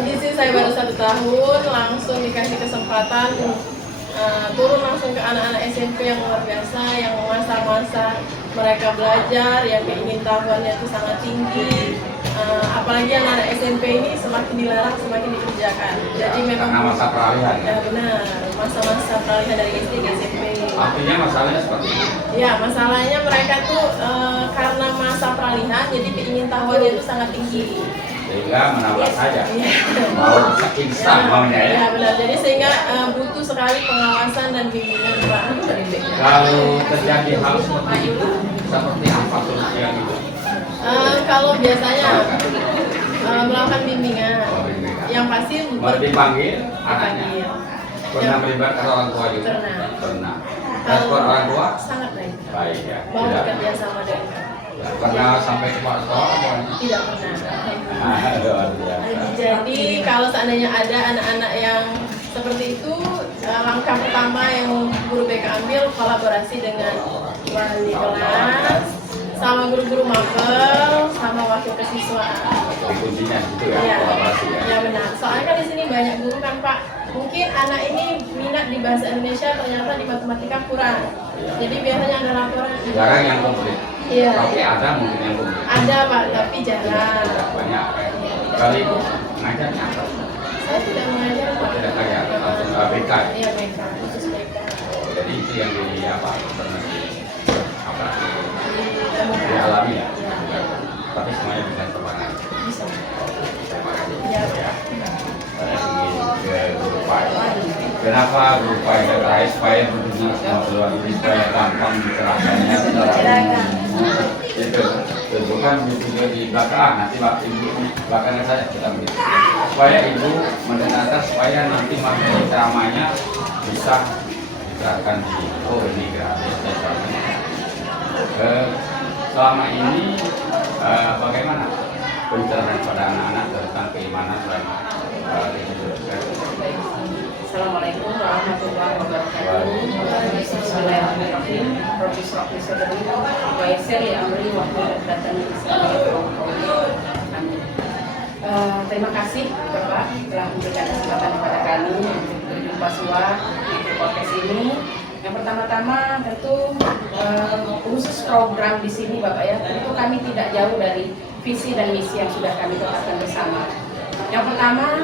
di sini saya baru 1 tahun, langsung dikasih kesempatan turun langsung ke anak-anak SMP yang luar biasa, yang masa-masa mereka belajar, yang keingintahuannya itu sangat tinggi. apalagi anak-anak SMP ini semakin dilarang semakin dikerjakan. Jadi memang karena masa peralihan. Ya benar, masa-masa peralihan dari SD ke SMP. Artinya masalahnya seperti itu. Ya, masalahnya mereka tuh karena masa peralihan, jadi keingintahuannya itu sangat tinggi. Sehingga menambah saja mau instan maunya ya. Ya benar, jadi sehingga butuh sekali pengawasan dan bimbingan Pak dari BK. Kalau terjadi hal seperti itu, seperti apa solusi yang itu? Kalau biasanya melakukan bimbingan, yang pasti dipanggil anaknya. Pernah melibatkan orang tua juga? Pernah. Respon orang tua? Sangat baik. Baik ya. Mau bekerja sama dengan Pernah sampai ke Pak sekolah? tidak pernah. Luar biasa. Jadi kalau seandainya ada anak-anak yang seperti itu, langkah pertama yang guru BK ambil kolaborasi dengan wali kelas, sama guru-guru mapel, sama wakil kesiswaan. Jadi kuncinya itu ya, Iya, kolaborasi ya. ya benar. Soalnya kan di sini banyak guru kan Pak. Mungkin anak ini minat di bahasa Indonesia, ternyata di matematika kurang. Jadi biasanya ada laporan. Jarang yang komplit. Iya. Tapi ada mungkin yang komplit. Ada Pak, tapi jarang. Tidak banyak. Kali itu ngajarnya apa? Saya tidak mengajar Pak. Tidak kayak langsung BK. Iya BK, khusus BK. Jadi itu yang di apa? Apa? Dialami ya. Tapi semuanya bisa terbangun. Bisa. Terima kasih. Ya. Ya. Saya ingin ke guru Pai. Kenapa guru Pai terkait supaya mendengar semua peluang ini supaya gampang dicerahkannya secara itu bukan juga di belakang nanti waktu ibu belakangnya saya kita begitu supaya ibu mendengarkan supaya nanti materi ceramahnya bisa diterapkan di ini gratis dan sebagainya. Selama ini bagaimana pencerahan pada anak-anak tentang keimanan selama Assalamualaikum warahmatullahi wabarakatuh. Bismillahirrahmanirrahim. Rabbi shrah li sadri wa yassir li amri wahlul 'uqdatam min lisani yafqahu qawli. Amin. Terima kasih Bapak telah memberikan kesempatan kepada kami untuk berjumpa semua di podcast ini. Yang pertama-tama tentu khusus program di sini Bapak ya, tentu kami tidak jauh dari visi dan misi yang sudah kami tetapkan bersama. Yang pertama,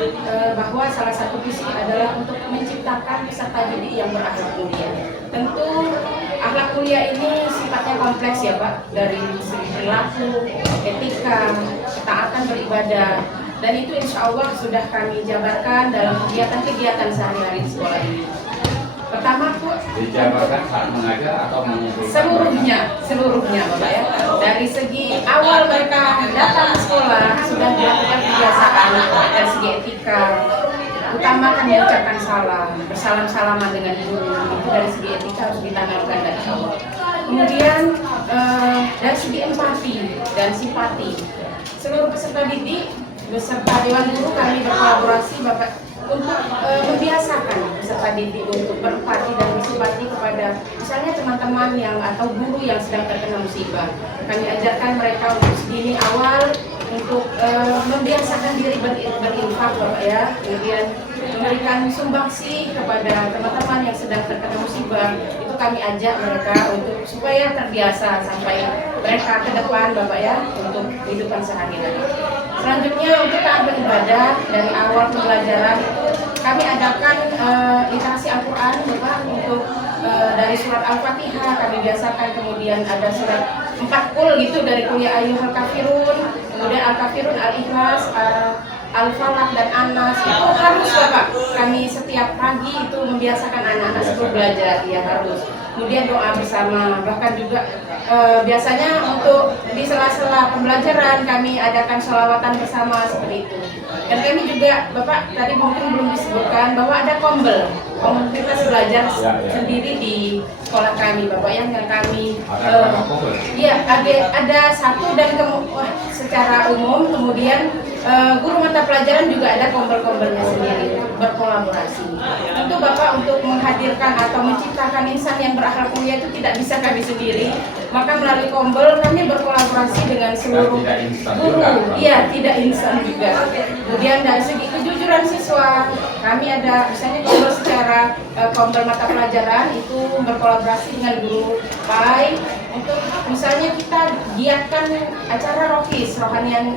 bahwa salah satu visi adalah untuk menciptakan peserta didik yang berakhlak mulia. Tentu akhlak mulia ini sifatnya kompleks ya Pak, dari segi perilaku, etika, ketaatan beribadah, dan itu insya Allah sudah kami jabarkan dalam kegiatan-kegiatan sehari-hari di sekolah ini. Pertama dijabarkan saat mengajar atau seluruhnya Bapak ya. Dari segi awal mereka datang ke sekolah sudah dilakukan kebiasaan dari segi etika, utamakan mengucapkan salam, bersalam-salaman dengan guru, itu dari segi etika harus ditanamkan dari awal. Kemudian dari segi empati dan simpati, seluruh peserta didik beserta dewan guru kami berkolaborasi Bapak untuk membiasakan peserta didik untuk berempati dan bersimpati kepada misalnya teman-teman yang atau guru yang sedang terkena musibah. Kami ajarkan mereka untuk sedini awal untuk membiasakan diri berinfak Bapak ya, kemudian memberikan sumbangsi kepada teman-teman yang sedang terkena musibah. Itu kami ajak mereka untuk supaya terbiasa sampai mereka ke depan Bapak ya untuk kehidupan sehari-hari. Selanjutnya untuk taat beribadah dari awal pembelajaran itu kami adakan literasi Al-Quran Bapak untuk dari surat Al-Fatihah kami biasakan, kemudian ada surat 4 kul gitu dari Qul ya ayyuhal kafirun, kemudian Al-Kafirun, Al-Ikhlas, Al-Falaq dan An-Nas itu harus Bapak. Kami setiap pagi itu membiasakan anak-anak sebelum belajar, ya harus. Kemudian doa bersama, bahkan juga biasanya untuk di sela-sela pembelajaran kami adakan sholawatan bersama seperti itu. Dan kami juga Bapak tadi mungkin belum disebutkan bahwa ada komunitas belajar sendiri di sekolah kami Bapak yang kami ada satu dan secara umum, kemudian guru mata pelajaran juga ada kombel-kombelnya sendiri berkolaborasi. Tentu Bapak untuk menghadirkan atau menciptakan insan yang berakhlak mulia itu tidak bisa kami sendiri, maka melalui kombel kami berkolaborasi dengan seluruh guru. Iya, tidak instan juga. Kemudian dari segi kejujuran siswa, kami ada misalnya kombel secara kombel mata pelajaran itu berkolaborasi dengan guru Pai untuk misalnya kita giatkan acara rohis rohanian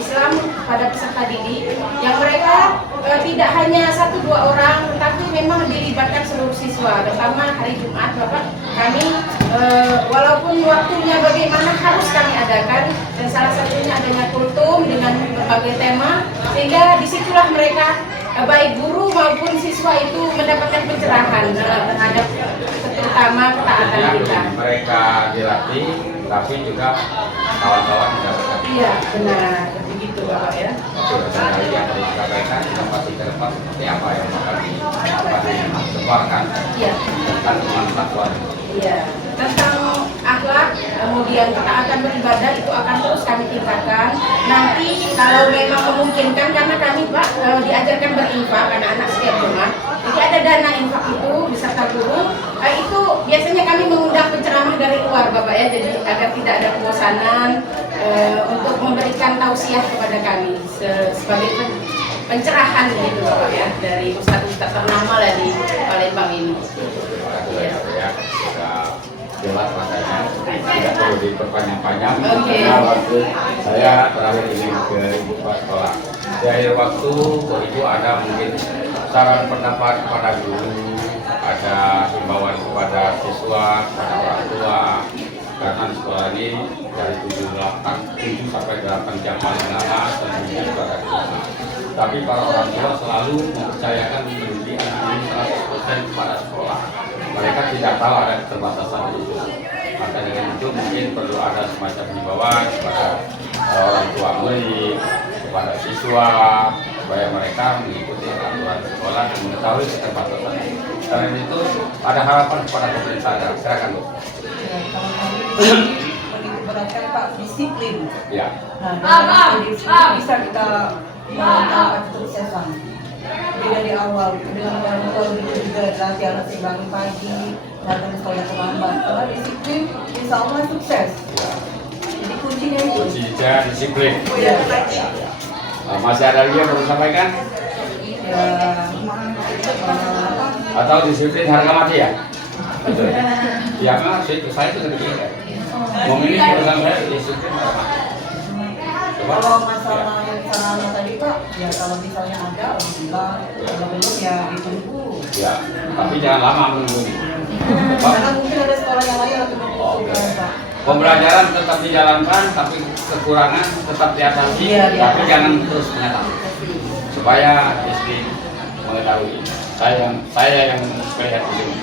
Islam pada peserta didik yang mereka tidak hanya 1-2 orang, tetapi memang dilibatkan seluruh siswa. Pertama hari Jumat Bapak, kami walaupun waktunya bagaimana harus kami adakan, dan salah satunya adanya kultum dengan berbagai tema, sehingga disitulah mereka baik guru maupun siswa itu mendapatkan pencerahan terhadap terutama ketaatan kita. Mereka dilatih, tapi juga kawan-kawan mendapatkan. Iya benar, begitu Bapak ya. Dari yang tadi disampaikan, inovasi ke depan seperti apa yang akan disebarkan Iya. tentang kemanfaatan. Iya, tentang akhlak, kemudian ketaatan beribadah itu akan terus kami tingkatkan. Nanti kalau memang memungkinkan, karena kami Pak diajarkan berinfak anak-anak setiap Jumat. Jadi ada dana infak itu beserta guru. Itu biasanya kami mengundang penceramah dari luar Bapak ya, jadi agar tidak ada kebosanan untuk memberikan tausiah kepada kami sebagai pencerahan gitu Bapak ya, dari ustadz-ustadz ternama lah di Palembang ini. Ya, sudah jelas rasanya, tidak perlu diperpanjang-panjang. Karena waktu saya terakhir ini ke ibu sekolah. Di akhir waktu, ibu ada mungkin saran pendapat kepada guru, ada himbauan kepada siswa, kepada orang tua, karena di sekolah ini dari 7 sampai 8 jam paling lama tentunya kepada siswa. Tapi para orang tua selalu mempercayakan mendidik anak ini 100% kepada sekolah. Mereka tidak tahu ada keterbatasan itu. Maka dengan itu mungkin perlu ada semacam himbauan kepada orang tua murid, kepada siswa, supaya mereka mengikuti aturan sekolah dan mengetahui keterbatasan itu. Karena itu ada harapan kepada pemerintah. Silakan Bu. Menitikberatkan Pak disiplin. Ya. Nah, dengan disiplin bisa kita melakukan kesuksesan. Jadi dari awal dengan orang tua begitu juga latih anak bangun pagi, datang sekolah terlambat. Kalau disiplin, insya Allah sukses. Jadi kuncinya itu. Kuncinya disiplin. Ya. Masih ada lagi yang perlu sampaikan? Ya. Atau disiplin harga mati ya? Betul. Ya memang saya itu sedikit. Memilih perusahaan saya disiplin harga mati. Kalau masalah yang sarana tadi Pak, ya kalau misalnya ada, alhamdulillah. Kalau belum ya ditunggu. Ya, tapi jangan lama menunggu. Karena mungkin ada sekolah yang lain atau Oke. Pembelajaran tetap dijalankan, tapi kekurangan tetap diatasi, tapi jangan terus menyatakan. Supaya istri mengetahui. Saya yang melihat ini,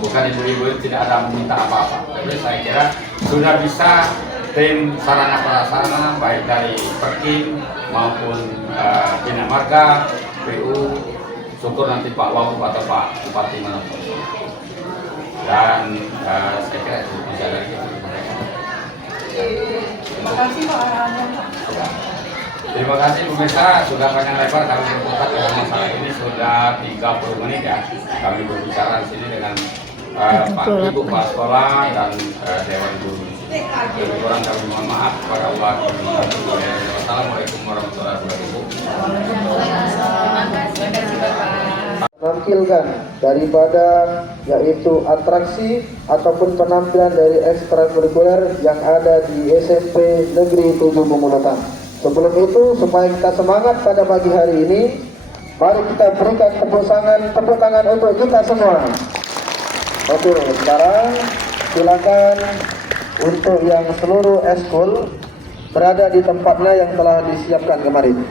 bukan ibu-ibu tidak ada meminta apa-apa. Jadi saya kira sudah bisa tim sarana prasarana baik dari Perkim maupun Bina Marga, PU, syukur nanti Pak Wagub atau Pak Bupati menonton. Dan saya kira itu bisa dari itu. Terima kasih Pak arahannya Pak. Terima kasih pemirsa, sudah panjang lebar kami berkutat dengan masalah ini sudah 30 menit ya. Kami berbicara di sini dengan Pak Ibu Kepala Sekolah dan Dewan Guru. Lebih kurang kami mohon maaf kepada Allah. Wassalamualaikum warahmatullahi wabarakatuh. Menampilkan daripada yaitu atraksi ataupun penampilan dari ekstrakurikuler yang ada di SMP Negeri 7 Pemungutan. Sebelum itu, supaya kita semangat pada pagi hari ini, mari kita berikan tepuk tangan untuk kita semua. Oke, sekarang silakan untuk yang seluruh eskul berada di tempatnya yang telah disiapkan kemarin.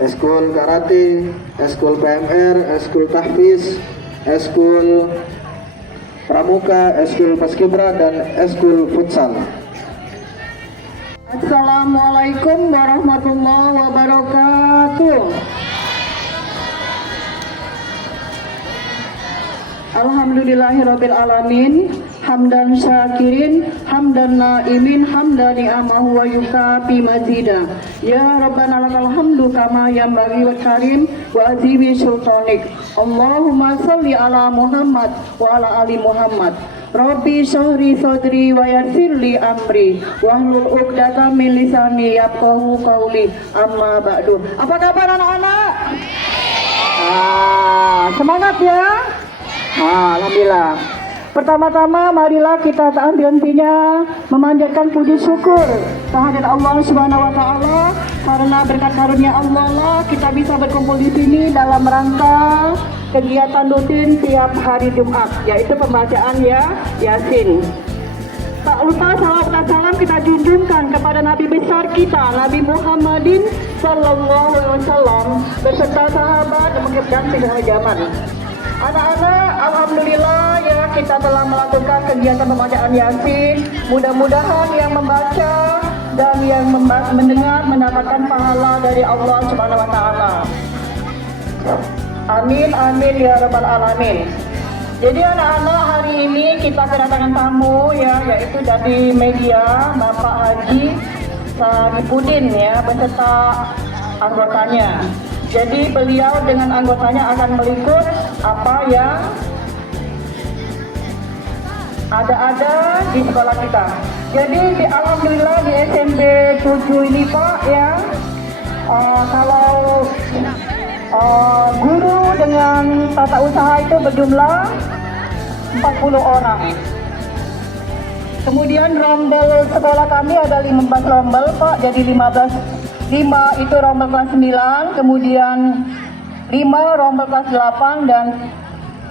Eskul karate, eskul PMR, eskul tahfiz, eskul pramuka, eskul paskibra, dan eskul futsal. Assalamualaikum warahmatullahi wabarakatuh. Alhamdulillahirabbil alamin. Hamdan syakirin, hamdan naimin, hamdan ni'amahu wa yukafi mazida. Ya Rabbana lakal hamdu kama yanbaghi wa karim wa azimi sultanik. Allahumma salli ala Muhammad wa ala ali Muhammad. Rabbi syahri sadri wa yassirli amri wahlul 'uqdatam min lisani yafqahu qawli. Amma ba'du. Apa kabar anak-anak? Semangat ya. Alhamdulillah. Pertama-tama marilah kita tak henti-hentinya memanjatkan puji syukur kehadirat Allah Subhanahu wa taala, karena berkat karunia Allah lah kita bisa berkumpul di sini dalam rangka kegiatan rutin tiap hari Jumat, yaitu pembacaan Yasin. Tak lupa salawat dan salam kita junjungkan kepada Nabi besar kita, Nabi Muhammadin Sallallahu Alaihi Wasallam beserta sahabat dan segala zaman. Anak-anak, alhamdulillah ya kita telah melakukan kegiatan pembacaan Yasin. Mudah-mudahan yang membaca dan yang mendengar mendapatkan pahala dari Allah Subhanahu wa taala. Amin amin ya rabbal alamin. Jadi anak-anak, hari ini kita kedatangan tamu ya, yaitu dari media Bapak Haji Saripudin ya beserta anggotanya. Jadi beliau dengan anggotanya akan meliput apa yang ada di sekolah kita. Jadi alhamdulillah di SMP 7 ini Pak ya, kalau guru dengan tata usaha itu berjumlah 40 orang. Kemudian rombel sekolah kami ada 15 rombel Pak, jadi 5 itu rombel kelas 9, kemudian 5 rombel kelas 8 dan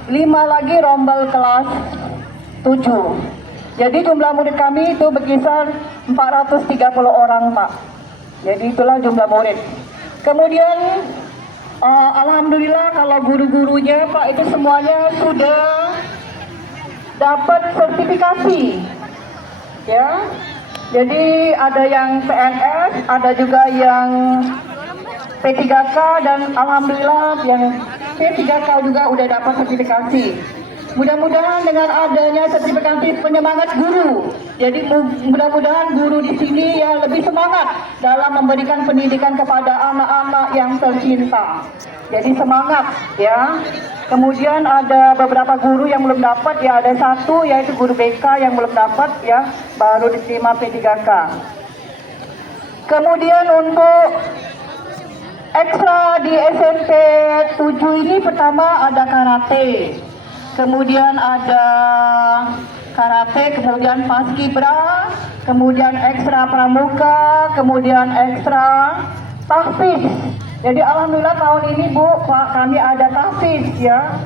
5 lagi rombel kelas 7. Jadi jumlah murid kami itu berkisar 430 orang Pak. Jadi itulah jumlah murid. Kemudian alhamdulillah kalau guru-gurunya Pak itu semuanya sudah dapat sertifikasi ya. Jadi ada yang PNS, ada juga yang P3K dan alhamdulillah yang P3K juga udah dapat sertifikasi. Mudah-mudahan dengan adanya sertifikasi penyemangat guru, jadi mudah-mudahan guru di sini ya lebih semangat dalam memberikan pendidikan kepada anak-anak yang tercinta. Jadi semangat ya. Kemudian ada beberapa guru yang belum dapat ya, ada satu yaitu guru BK yang belum dapat ya, baru diterima P3K. Kemudian untuk ekstra di SMP 7 ini pertama ada karate. Kemudian ada karate, kemudian paskibra, kemudian ekstra pramuka, kemudian ekstra tahfiz. Jadi alhamdulillah tahun ini Bu, Pak, kami ada tahfiz ya,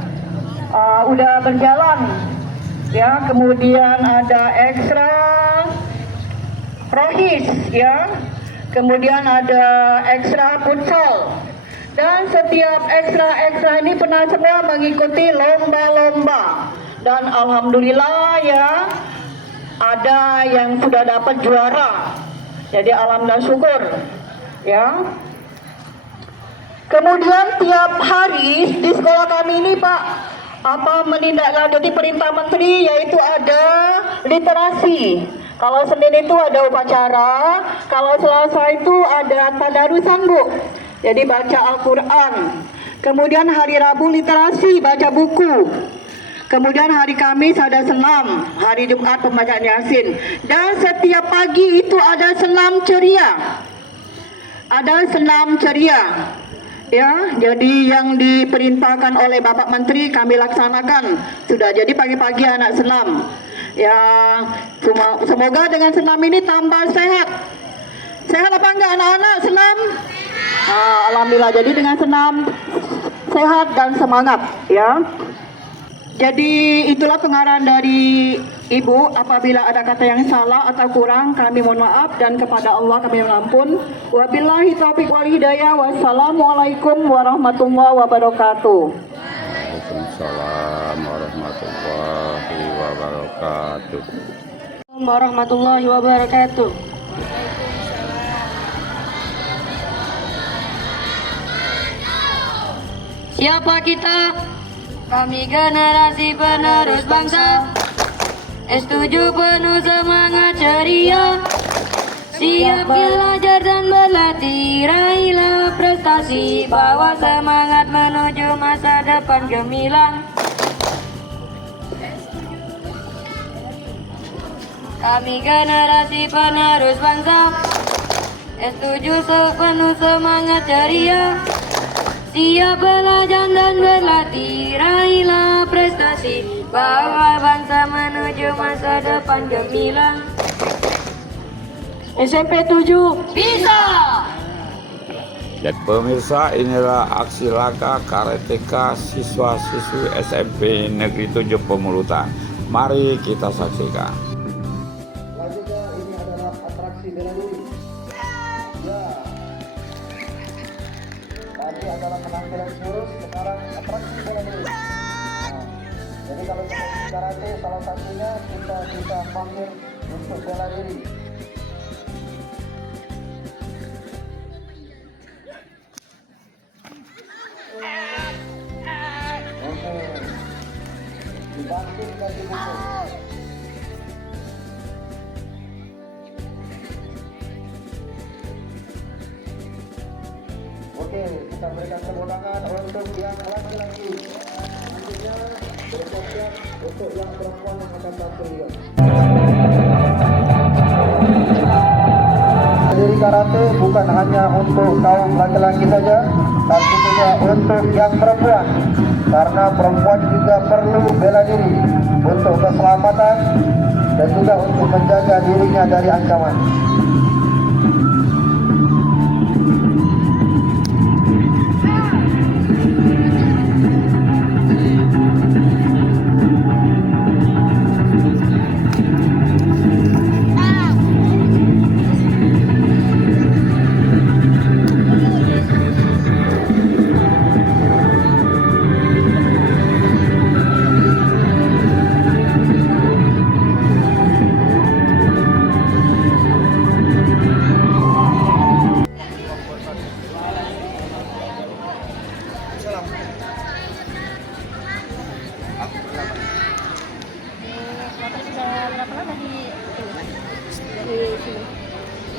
udah berjalan ya. Kemudian ada ekstra rohis ya, kemudian ada ekstra futsal. Dan setiap ekstra ini pernah semua mengikuti lomba-lomba. Dan alhamdulillah ya, ada yang sudah dapat juara. Jadi alhamdulillah syukur ya. Kemudian tiap hari di sekolah kami ini Pak, menindaklanjuti perintah menteri, yaitu ada literasi. Kalau Senin itu ada upacara, kalau Selasa itu ada tadarusan Bu. Jadi baca Al-Quran. Kemudian hari Rabu literasi, baca buku. Kemudian hari Kamis ada senam, hari Jumat pembacaan Yasin. Dan setiap pagi itu ada senam ceria. Ada senam ceria. Ya, jadi yang diperintahkan oleh Bapak Menteri kami laksanakan. Sudah, jadi pagi-pagi anak senam. Ya, semoga dengan senam ini tambah sehat. Sehat apa enggak anak-anak senam? Alhamdulillah, jadi dengan senam sehat dan semangat ya. Jadi itulah pengarahan dari Ibu. Apabila ada kata yang salah atau kurang kami mohon maaf, dan kepada Allah kami mohon ampun. Wabillahi taufiq wal hidayah. Wassalamualaikum warahmatullahi wabarakatuh. Waalaikumsalam warahmatullahi wabarakatuh. Warahmatullahi wabarakatuh. Siapa kita? Kami generasi penerus bangsa, setuju penuh semangat ceria, siap belajar dan berlatih, raihlah prestasi, bawa semangat menuju masa depan gemilang. Kami generasi penerus bangsa, setuju penuh semangat ceria, siap belajar dan berlatih, raihlah prestasi, Bawa bangsa menuju masa depan gemilang. SMP 7 bisa. Dan pemirsa, inilah aksi laka karateka siswa-siswi SMP Negeri 7 Pemulutan. Mari kita saksikan. Selanjutnya ini adalah atraksi bela diri. Ya. Tadi adalah penampilan jurus, sekarang atraksi bela diri. Nah, jadi kalau kita karate salah satunya kita bisa pakai untuk bela diri. Oke. Dibanting lagi buku. Oke, kita berikan tepuk tangan untuk yang laki-laki. Selanjutnya bersiap-siap untuk yang perempuan yang akan tampil juga. Diri karate bukan hanya untuk kaum laki-laki saja, tapi juga untuk yang perempuan. Karena perempuan juga perlu bela diri untuk keselamatan dan juga untuk menjaga dirinya dari ancaman.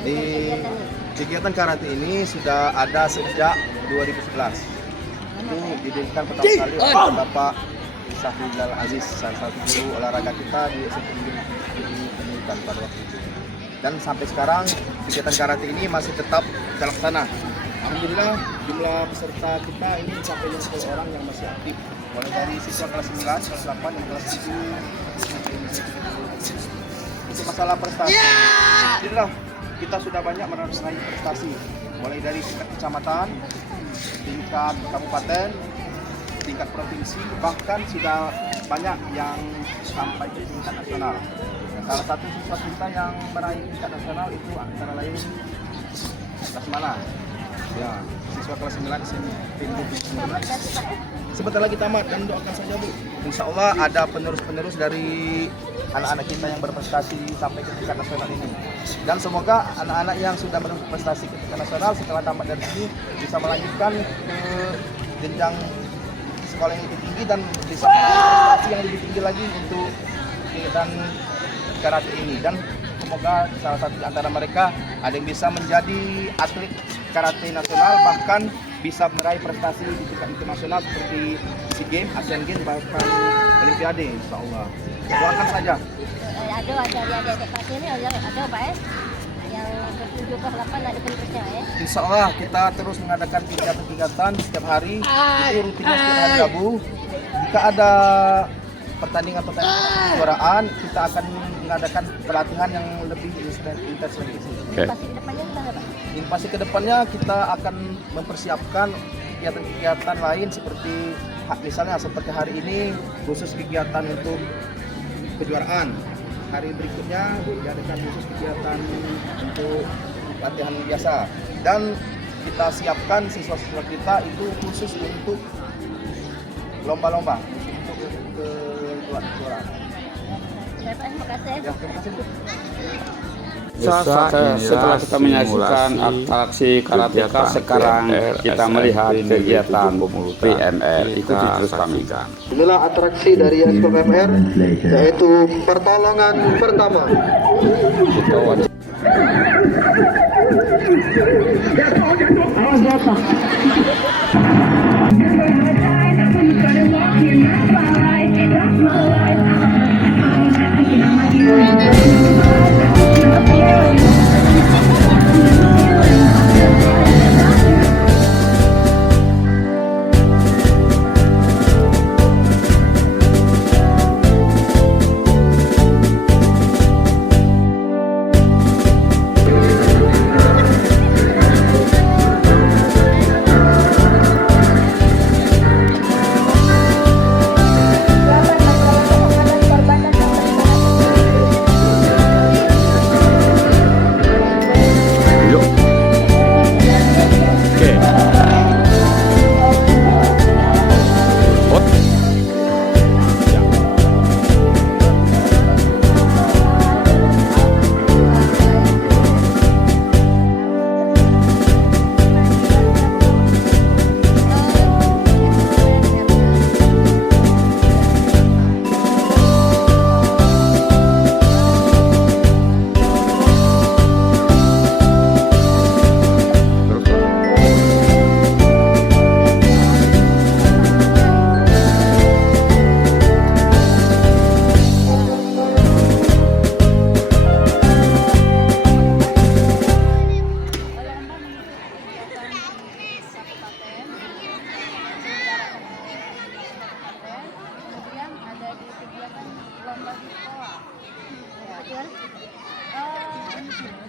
Di kegiatan karate ini sudah ada sejak 2011. Itu didirikan pertama kali oleh Bapak Syahrul Aziz, salah satu guru olahraga kita di SMP Pendidikan pada waktu itu. Dan sampai sekarang kegiatan karate ini masih tetap terlaksana. Alhamdulillah jumlah peserta kita ini sampai 10 orang yang masih aktif. Mulai dari siswa kelas 9, kelas 8, dan kelas 7. Untuk masalah prestasi, alhamdulillah kita sudah banyak meraih prestasi. Mulai dari tingkat kecamatan, tingkat kabupaten, tingkat provinsi, bahkan sudah banyak yang sampai ke tingkat nasional. Salah satu siswa kita yang meraih tingkat nasional itu antara lain Rasmana. Ya, siswa kelas 9 SMP Negeri 19. Sebentar lagi tamat dan doakan saja Bu. Insya Allah ada penerus-penerus dari anak-anak kita yang berprestasi sampai ke tingkat nasional ini. Dan semoga anak-anak yang sudah berprestasi ke tingkat nasional setelah tamat dari sini bisa melanjutkan ke jenjang sekolah yang lebih tinggi dan bisa prestasi yang lebih tinggi lagi untuk kegiatan karate ini. Dan semoga salah satu di antara mereka ada yang bisa menjadi atlet karate nasional, bahkan bisa meraih prestasi di tingkat internasional seperti SEA Games, Asian Games, bahkan Olimpiade, insya Allah. Doakan saja. Ada adik-adik kelas ini ada Pak yang ke-7 ke 8 ada penerusnya ya. Insya Allah kita terus mengadakan kegiatan-kegiatan setiap hari, itu rutinnya setiap hari Rabu. Jika ada pertandingan-pertandingan kejuaraan, kita akan mengadakan pelatihan yang lebih intens lagi. Pasti kedepannya gimana Pak? Pasti kedepannya kita akan mempersiapkan kegiatan-kegiatan lain seperti misalnya seperti hari ini khusus kegiatan untuk kejuaraan. Hari berikutnya diadakan khusus kegiatan untuk latihan biasa. Dan kita siapkan siswa-siswa kita itu khusus untuk lomba-lomba, untuk kejuaraan. Terima kasih. Ya, terima kasih Bu. Setelah kita menyaksikan atraksi karateka, sekarang kita melihat kegiatan PMR. Ikuti terus kami. Inilah atraksi dari SPMR, yaitu pertolongan pertama.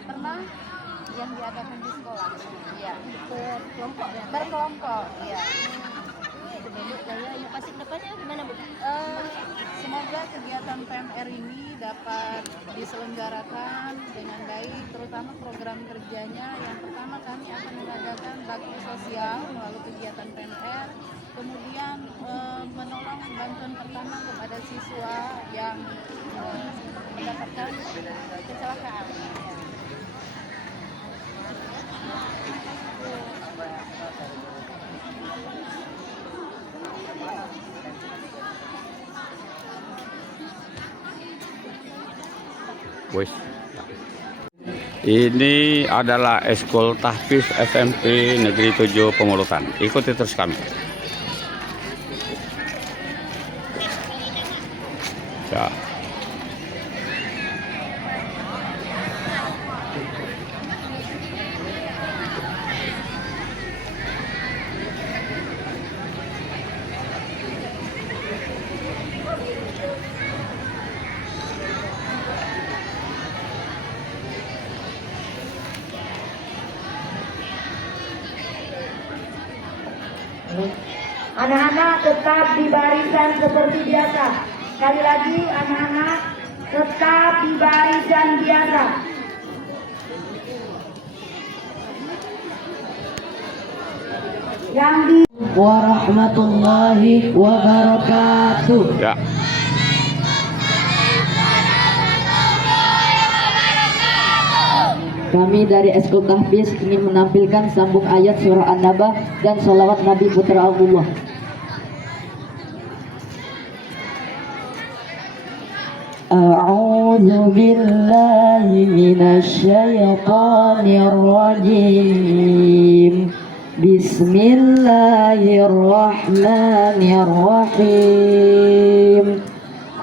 Pernah yang diadakan di sekolah, ya. Berkelompok, ya. Yang pasti kedepannya gimana Bu? Semoga kegiatan PMR ini dapat diselenggarakan dengan baik, terutama program kerjanya. Yang pertama kami akan mengadakan bakti sosial melalui kegiatan PMR, kemudian menolong bantuan pertama kepada siswa yang mendapatkan kecelakaan. Wes. Ini adalah Eskul Tahfiz SMP Negeri 7 Pemulutan. Ikuti terus kami. Ya. Anak-anak tetap di barisan seperti biasa. Sekali lagi, anak-anak tetap di barisan biasa. Yang di warahmatullahi wabarakatuh. Ya. Kami dari Eskul Tahfiz ingin menampilkan sambung ayat surah An-Naba dan sholawat Nabi Putra Allah. A'udzu billahi minasy syaithanir rajim. Bismillahirrahmanirrahim.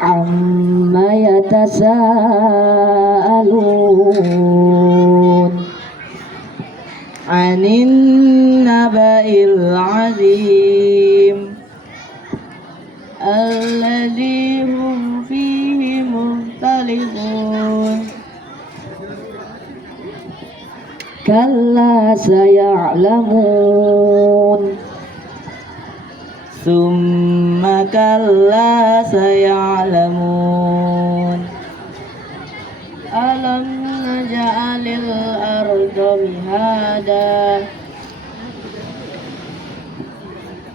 Amma yatasaalun 'anil naba'il 'azim alladzi hum fihi mukhtalifun. Kalla saya'lamun summa kalla saya'lamun alam naj'alil arda mihada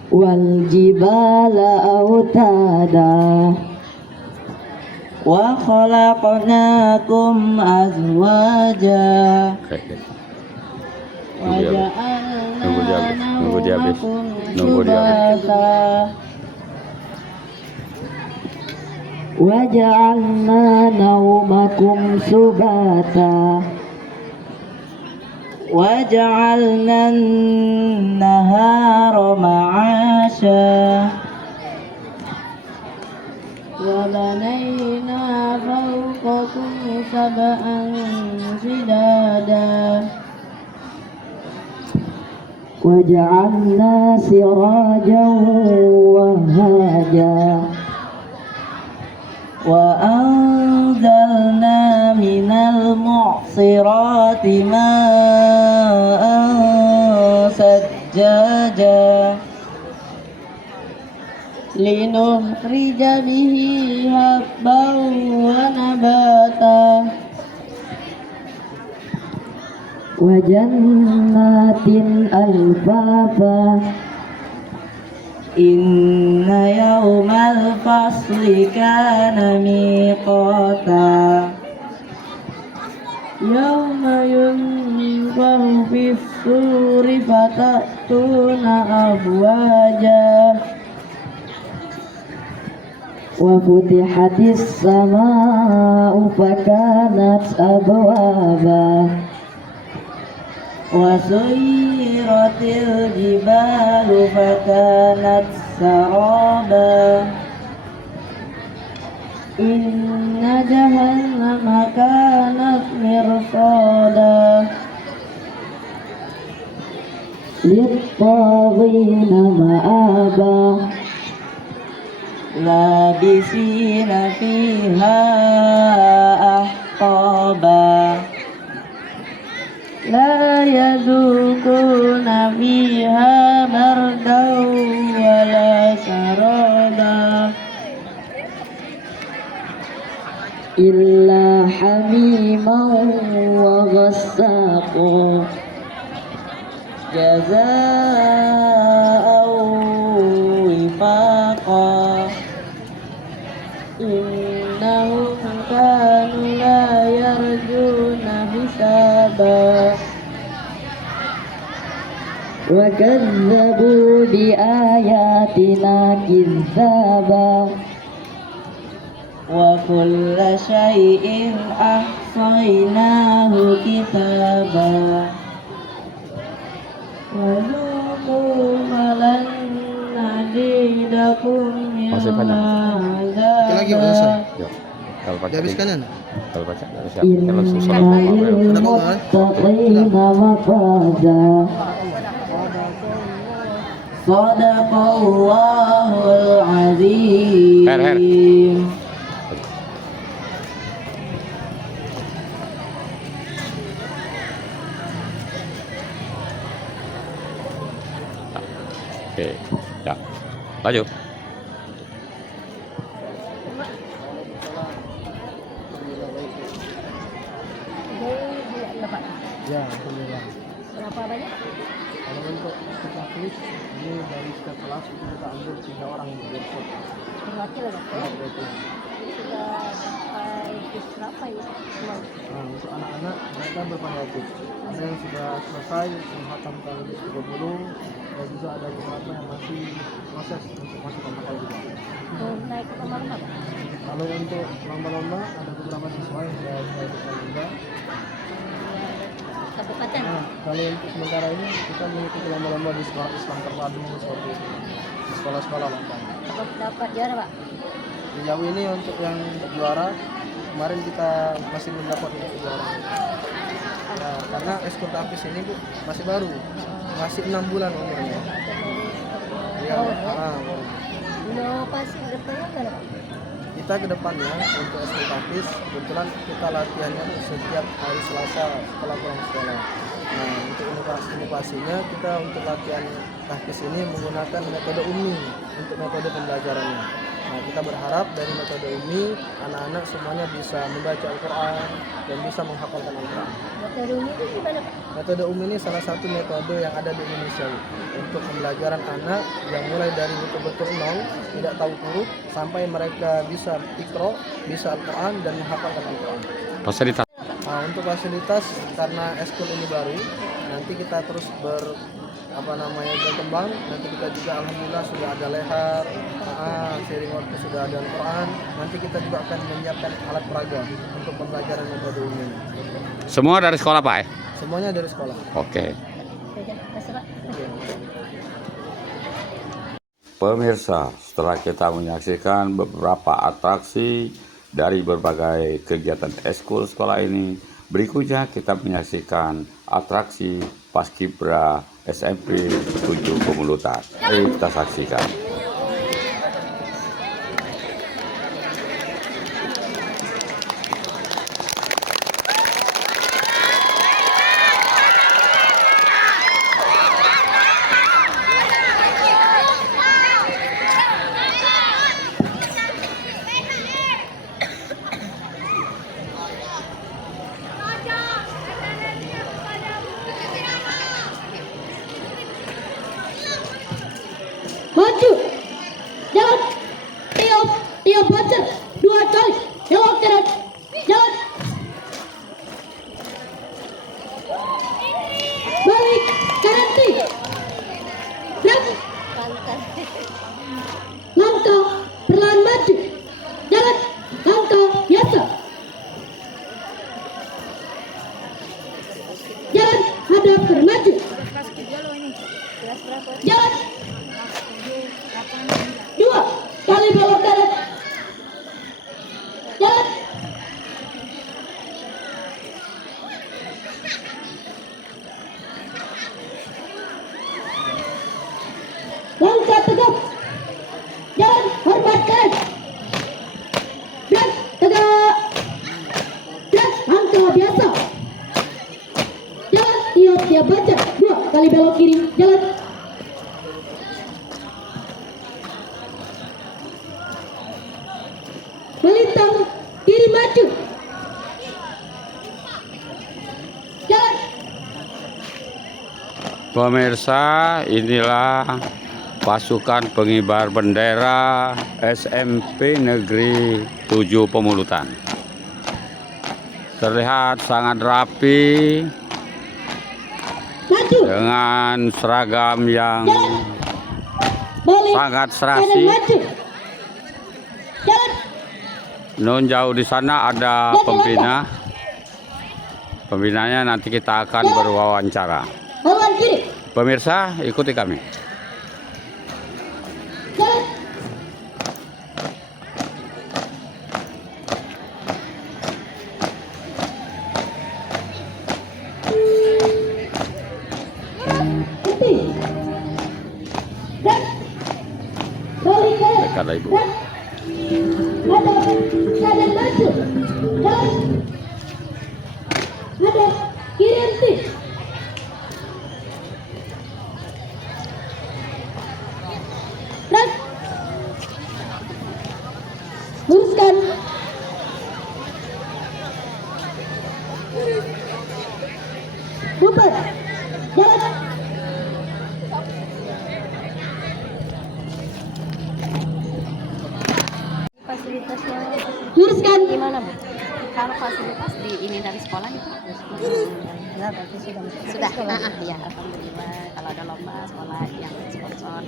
wal jibala autada wa khalaqnakum azwaja wa ja'alna waja'alna naumakum subata waja'alna an-nahara ma'asha wa banayna fawqakum sab'an shidada waja'alna sirajan wahaja wa anzalna minal mu'sirati ma'an sajjaja linukhrija bihi habban wa nabata wa jannatin alfafa inna yawmal fasli kana miqata yawma yunfahu fis suri fatatuna afwaja wa futihatis samaa'u fakanat abwaba wa suyyiratil jibalu fakanat saraba inna jahannama kanat mirsada lit-taghina ma'aba لابسين فيها أحقابا لا يذوقون فيها بردا ولا شرابا إلا حميما وغساقا جزاء وفاقا إنهم كانوا لا يرجون حسابا وكذبوا بآياتنا كذابا وكل شيء أحصيناه كتابا وذوقوا فلن نزيدكم إلا عذابا إن للمتقين مفازا صدق الله العظيم. Oke, ya, lanjut. Ya, alhamdulillah. Berapa banyak? Kalau untuk psikologis ini dari setiap kelas itu kita ambil 3 orang yang berikut. Berarti lah Pak. Sudah sampai berapa ya? Nah, untuk anak-anak mereka bervariatif. Ada yang sudah selesai menghatamkan 30 dan juga ada beberapa yang masih proses untuk masuk ke lokal juga. Naik ke lomba-lomba Pak? Kalau untuk lomba-lomba ada beberapa siswa yang sudah ikut lomba. Kabupaten. Nah, kalau untuk sementara ini kita mengikuti lomba-lomba di sekolah Islam terpadu seperti itu. Di sekolah-sekolah lomba. Dapat juara Pak? Sejauh ini untuk yang juara kemarin kita masih belum dapat untuk juara. Nah, karena ekskul tapis ini Bu masih baru, masih 6 bulan umurnya. Ya, Inovasi kedepannya kan Pak? kita ke depannya untuk ekskul tapis kebetulan kita latihannya setiap hari Selasa setelah pulang sekolah. Nah, untuk inovasinya kita untuk latihan tapis ini menggunakan metode UMI untuk metode pembelajarannya. Nah, kita berharap dari metode ini anak-anak semuanya bisa membaca Al-Quran dan bisa menghafalkan Al-Quran. Metode UMI itu gimana Pak? Metode UMI ini salah satu metode yang ada di Indonesia untuk pembelajaran anak yang mulai dari betul-betul nol, tidak tahu huruf, sampai mereka bisa Iqra, bisa Al-Quran dan menghafalkan Al-Quran. Fasilitas. Nah, untuk fasilitas karena eskul ini baru, nanti kita terus berkembang. Nanti kita juga alhamdulillah sudah ada lehar, seiring waktu sudah ada Al-Quran. Nanti kita juga akan menyiapkan alat peraga untuk pembelajaran metode ini. Semua dari sekolah Pak ya? Semuanya dari sekolah. Oke. Pemirsa, setelah kita menyaksikan beberapa atraksi dari berbagai kegiatan eskul sekolah ini, berikutnya kita menyaksikan atraksi Paskibra SMP 7 Pemulutan. Mari kita saksikan. Maju. kembali belok kiri, jalan. Melintang, kiri maju. Jalan. Pemirsa, inilah pasukan pengibar bendera SMP Negeri 7 Pemulutan. Terlihat sangat rapi Maju. dengan seragam yang Balik. sangat Kanan serasi. maju. Jalan. Non jauh di sana ada pembina. Pembinanya nanti kita akan berwawancara. Haluan kiri. Pemirsa, ikuti kami. Jalan. Berhenti. Dan balik kanan. Dekatlah ibu. Dan ada kanan maju. Jalan. Ada kiri henti. Dan luruskan. Putar. Jalan. Fasilitasnya Luruskan. gimana Bu? Kalau fasilitas di ini dari sekolah itu ya berarti sudah ya alhamdulillah. Kalau ada lomba sekolah yang sponsor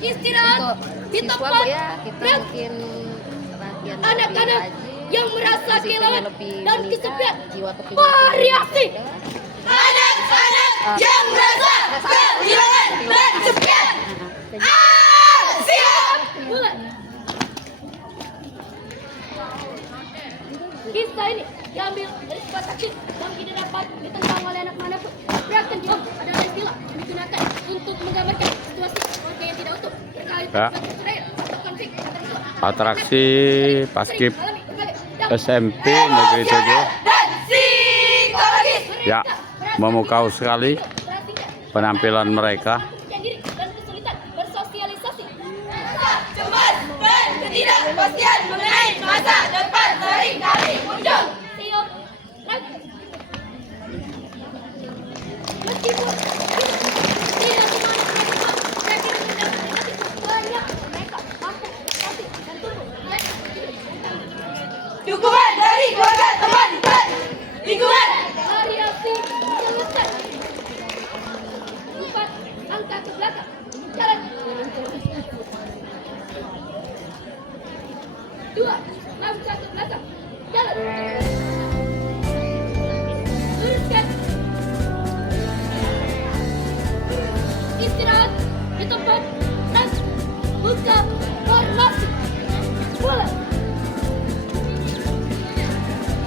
Istirahat di siswa tempat Bu ya, kita mungkin latihan anak-anak yang merasa kehilangan dan kesepian. jiwa Variasi. Anak-anak yang merasa kehilangan dan kesepian. Siap. Mulai. Kisah ini diambil dari sebuah saksi yang tidak dapat ditentang oleh anak manapun. Reaction jawab adalah istilah yang digunakan untuk menggambarkan situasi keluarga yang tidak utuh terkait Ya. Israel atau konflik tertentu. Atraksi Paskib SMP Negeri 7. Ya, memukau sekali penampilan mereka. Dan kesulitan bersosialisasi. Cemas dan ketidakpastian mengenai masa depan seringkali muncul. Siap. Meskipun tidak semua banyak mereka mampu beradaptasi dan tumbuh. Dukungan dari keluarga, teman dan lingkungan. Variasi selesai. 4 langkah ke belakang. Jalan. 2 langkah ke belakang. Jalan. Luruskan. Istirahat di tempat. Dan buka formasi. Mulai.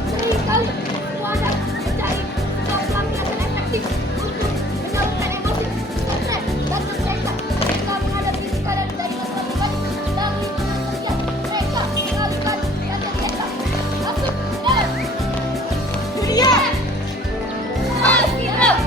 Seringkali wadah mencari sebuah pelatihan efektif untuk menyalurkan emosi, stres, dan mereka menghadapi tekanan dari teman-teman dan lingkungan kerja. Mereka mengalihkan dan terbiasa masuk dalam dunia Alkitab.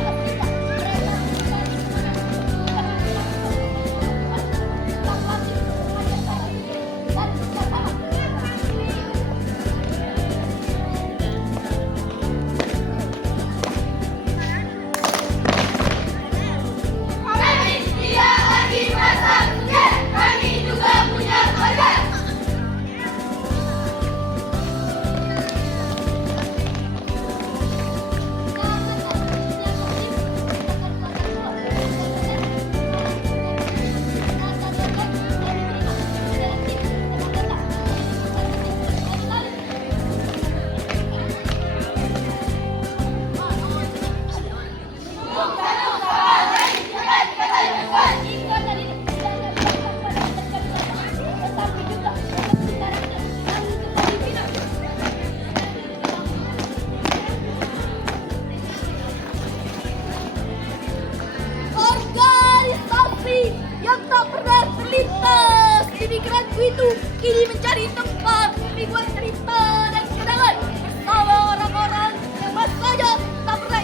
itu kini mencari tempat membuat cerita dan kenangan bersama orang-orang yang masih saja tak pernah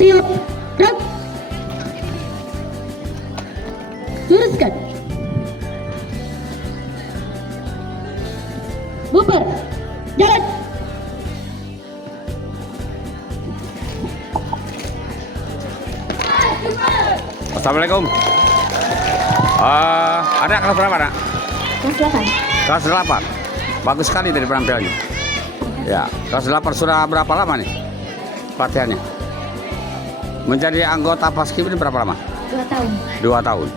Siap. Gerak. Luruskan. Bubar. Jalan. Assalamualaikum. Ada kelas berapa, Nak? Kelas 8. Kelas 8. Bagus sekali dari penampilannya. Ya, kelas 8 sudah berapa lama nih pelatihannya? Menjadi anggota Paskib ini berapa lama? 2 tahun. 2 tahun.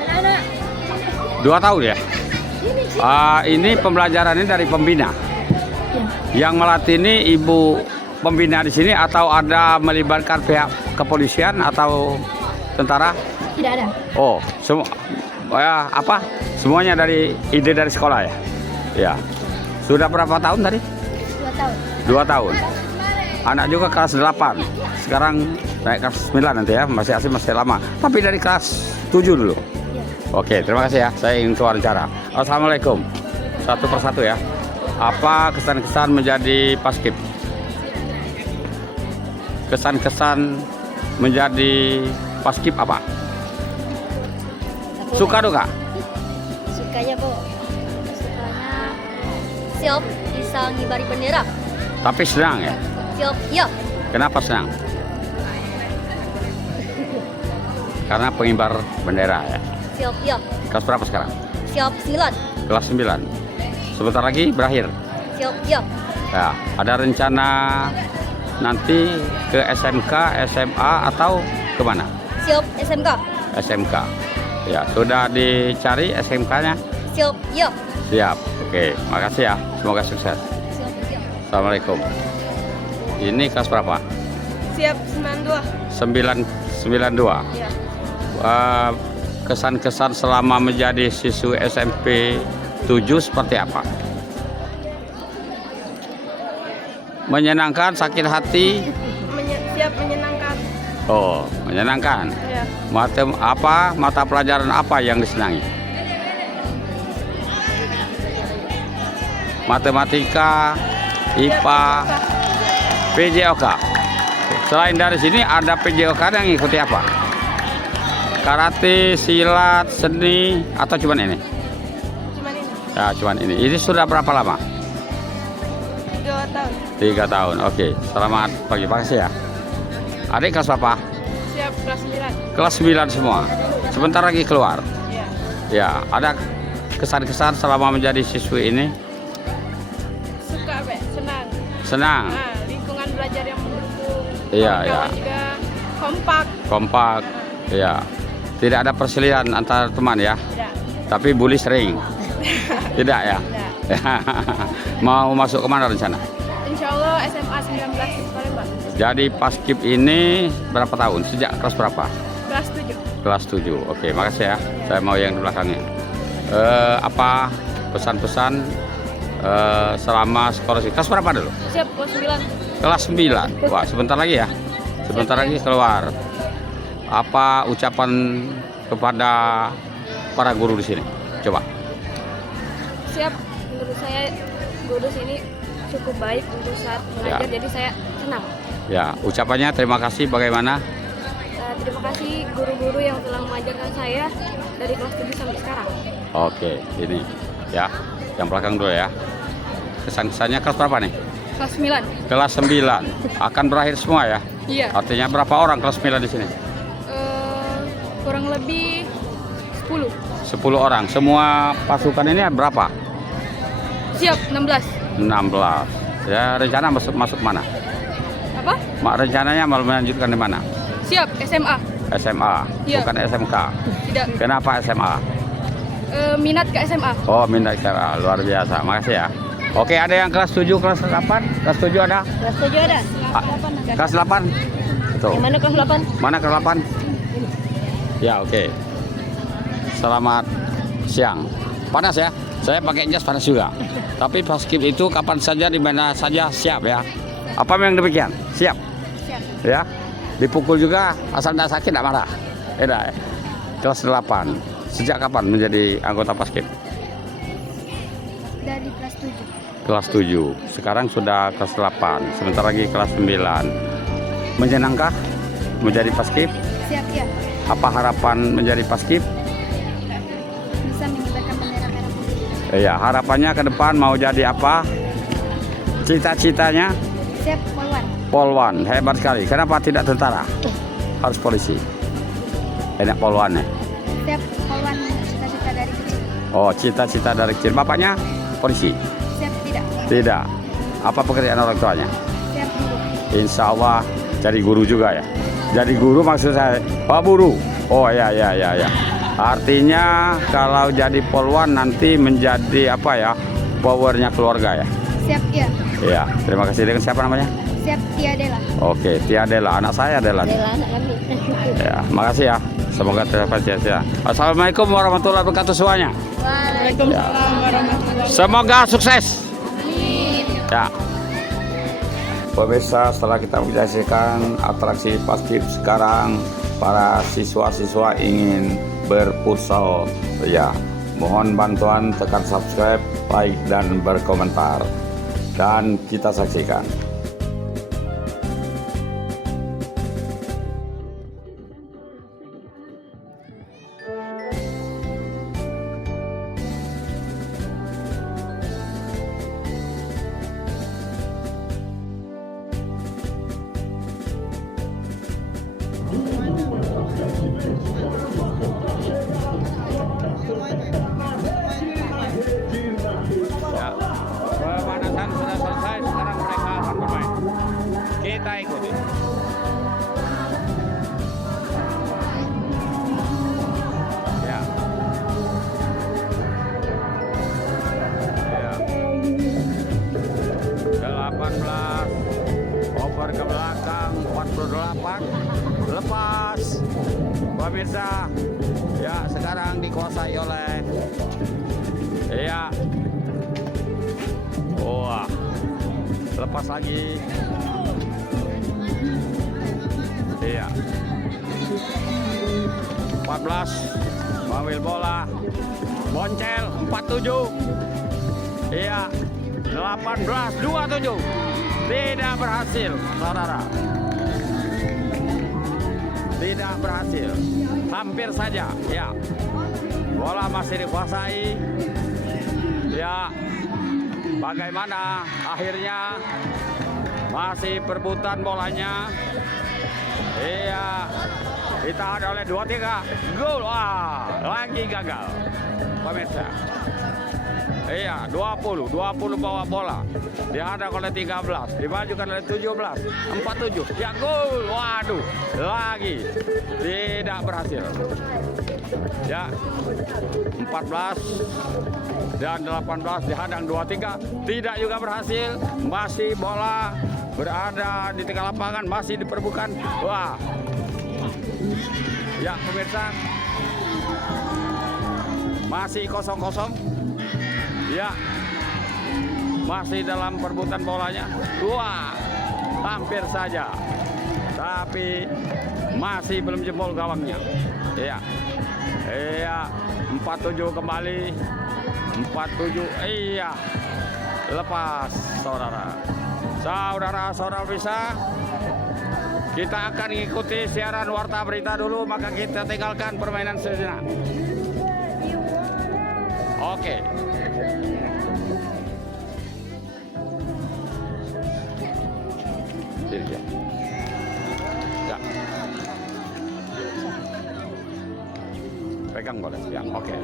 Anak-anak. 2 tahun ya? Ini pembelajarannya dari pembina. Yang melatih ini ibu pembina di sini atau ada melibatkan pihak kepolisian atau tentara? Tidak ada. Oh, semua ya apa? Semuanya dari ide dari sekolah ya? Ya. Sudah berapa tahun tadi? 2 tahun. 2 tahun. Anak juga kelas 8. Sekarang naik kelas 9 nanti ya, masih lama. Tapi dari kelas 7 dulu. Oke, terima kasih ya. Saya ingin wawancara. Assalamualaikum. Satu persatu ya. Apa kesan-kesan menjadi Paskib? Kesan-kesan menjadi Paskib apa? Suka duka? Sukanya Bu. Sukanya siap bisa ngibari bendera. Tapi senang ya? Siap, iya. Kenapa senang? Karena pengibar bendera ya. Siap, iya. Kelas berapa sekarang? Siap 9. Kelas 9. Sebentar lagi berakhir. Siap, iya. Ya, ada rencana nanti ke SMK, SMA atau kemana? Siap SMK. SMK. Ya, sudah dicari SMK-nya? Siap, iya. Siap. Oke, makasih ya. Semoga sukses. Siap, iya. Assalamualaikum. Ini kelas berapa? Siap 92. 992. Iya. Kesan-kesan selama menjadi siswi SMP 7 seperti apa? Menyenangkan, sakit hati? Siap menyenangkan. Oh, menyenangkan. Iya. Mata pelajaran apa yang disenangi? Matematika, IPA, PJOK. Selain dari sini ada PJOK yang ngikuti apa? Karate, silat, seni, atau cuman ini? Cuman ini. Ya, cuman ini. Ini sudah berapa lama? 3 tahun. 3 tahun. Oke, selamat pagi. Makasih ya. Adik kelas berapa? Siap kelas 9. Kelas 9 semua. Sebentar lagi keluar. Iya. Ya, ada kesan-kesan selama menjadi siswi ini? Suka, Be. Senang. Senang. Nah, lingkungan belajar yang mendukung. Iya, Kawan-kawan iya. juga kompak. Kompak. Ya. Tidak ada perselisihan antar teman ya. Tidak. Tapi bully sering. Tidak ya. Tidak. Mau masuk kemana rencana? Insya Allah SMA 19 Palembang. Jadi Paskib ini berapa tahun? Sejak kelas berapa? Kelas 7. Kelas 7. Oke, makasih ya. Saya mau yang di belakangnya. Apa pesan-pesan selama sekolah kelas berapa dulu? Siap kelas 9. Kelas 9. Wah, sebentar lagi ya. Sebentar lagi keluar. Apa ucapan kepada para guru di sini? Coba. Siap, menurut saya guru sini cukup baik untuk saat mengajar, jadi saya senang. Ya, ucapannya terima kasih bagaimana? Terima kasih guru-guru yang telah mengajarkan saya dari kelas 7 sampai sekarang. Oke, ini ya, yang belakang dulu ya. Kesan-kesannya kelas berapa nih? Kelas 9. Kelas 9. Akan berakhir semua ya? Iya. Artinya berapa orang kelas 9 di sini? Kurang lebih 10. 10 orang. Semua pasukan ini berapa? Siap 16. 16. Ya, rencana masuk mana? Apa? Rencananya mau melanjutkan di mana? Siap SMA. SMA, Iya. bukan SMK. Tidak. Kenapa SMA? Minat ke SMA. Oh, minat SMA. Luar biasa. Makasih ya. Oke, ada yang kelas 7, kelas 8? Kelas 7 ada? Kelas 7 ada. Kelas 8? Tuh. Yang mana kelas 8? Mana kelas 8? Ya, oke. Selamat siang. Panas ya? Saya pakai jas panas juga. Tapi Paskib itu kapan saja, di mana saja siap ya. Apa yang demikian? Siap? Siap. Ya. Dipukul juga asal tidak sakit tidak marah. Tidak. Kelas 8. Sejak kapan menjadi anggota Paskib? Dari kelas 7. kelas 7. Sekarang sudah kelas 8, sebentar lagi kelas 9. Menyenangkah menjadi paskib? Siap ya. Apa harapan menjadi paskib? Bisa mengibarkan bendera merah putih. Iya, harapannya ke depan mau jadi apa? Cita-citanya? Siap, Polwan. Polwan, hebat sekali. Kenapa tidak tentara? Harus polisi. Enak polwan ya? Siap, Polwan, cita-cita dari kecil. Oh, cita-cita dari kecil. Bapaknya polisi? Siap, tidak. Tidak. Apa pekerjaan orang tuanya? Siap, guru. Insya Allah jadi guru juga ya. Jadi guru maksud saya, Pak Guru. Oh ya. Artinya kalau jadi polwan nanti menjadi apa ya? Powernya keluarga ya. Siap, ya. Iya. Terima kasih. Dengan siapa namanya? Siap, Tia Dela. Oke, Tia Dela. Anak saya Dela. Dela anak kami. Ya, makasih ya. Semoga tercapai. Assalamualaikum warahmatullahi wabarakatuh semuanya. Waalaikumsalam warahmatullahi wabarakatuh. Semoga sukses. Amin. Ya. Pemirsa, setelah kita menyaksikan atraksi paskib, sekarang para siswa-siswa ingin berfutsal. Ya, mohon bantuan tekan subscribe, like, dan berkomentar. Dan kita saksikan. Ya, pemanasan sudah selesai, sekarang mereka akan bermain. Kita ikuti. Ya. Ya. 18 over ke belakang, 48 lepas. Pemirsa, ya sekarang dikuasai oleh ya. Wah, lepas lagi. Iya. 14 mengambil bola. Boncel 47. Iya. 18 27. Tidak berhasil, saudara. Tidak berhasil. Hampir saja, ya. Bola masih dikuasai. Ya. Bagaimana akhirnya masih perebutan bolanya. Iya. Ditahan oleh 2-3. Gol. Wah, lagi gagal. Pemirsa. Iya, 20 bawa bola. Dihadang oleh 13, dimajukan oleh 17, 47. Ya gol. Waduh, lagi tidak berhasil. Ya. 14 dan 18 dihadang 2-3, tidak juga berhasil. Masih bola berada di tengah lapangan, masih diperbukan. Wah. Ya, pemirsa. Masih 0-0. Ya, masih dalam perebutan bolanya. Wah, hampir saja, tapi masih belum jebol gawangnya. Iya, 47 kembali, 47. Iya, lepas, saudara bisa. Kita akan mengikuti siaran warta berita dulu, maka kita tinggalkan permainan sejenak. Oke. Ya. Pegang boleh, ya, oke.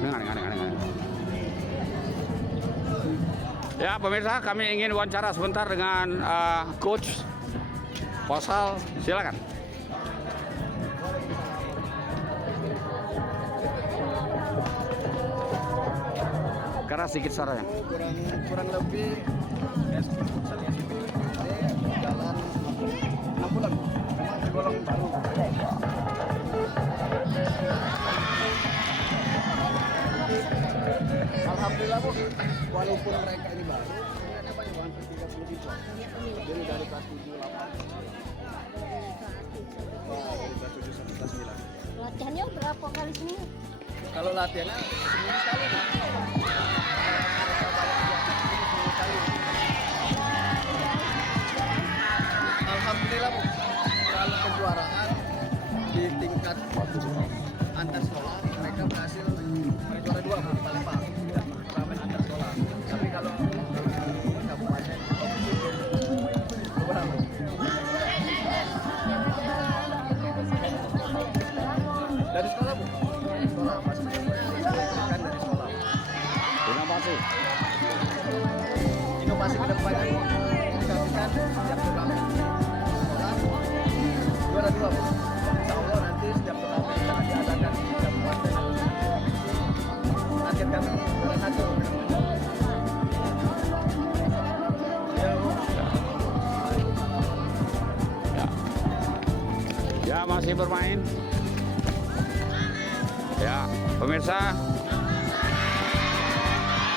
Dengar. Ya, pemirsa, kami ingin wawancara sebentar dengan Coach Posal, silakan. Keras sedikit suaranya. Kurang lebih jalan 6 bulan. Memang tergolong baru. Alhamdulillah Bu, walaupun mereka ini baru, ada banyak banget 30 siswa. Jadi dari kelas 7, 8. Dari kelas 7 sampai kelas 9. Latihannya berapa kali seminggu? Kalau latihannya seminggu sekali. kejuaraan di tingkat antar sekolah mereka berhasil juara 2 di Palembang turnamen antar sekolah. Tapi kalau kabupaten dari sekolah Bu, dari sekolah masih kan dari sekolah. Terima kasih. Inovasi ke depannya disampaikan setiap turnamen sekolah juara 2 Bu. Insya Allah nanti setiap turnamen yang akan diadakan di kabupaten targetkan juara 1. Ya, masih bermain. Ya, pemirsa,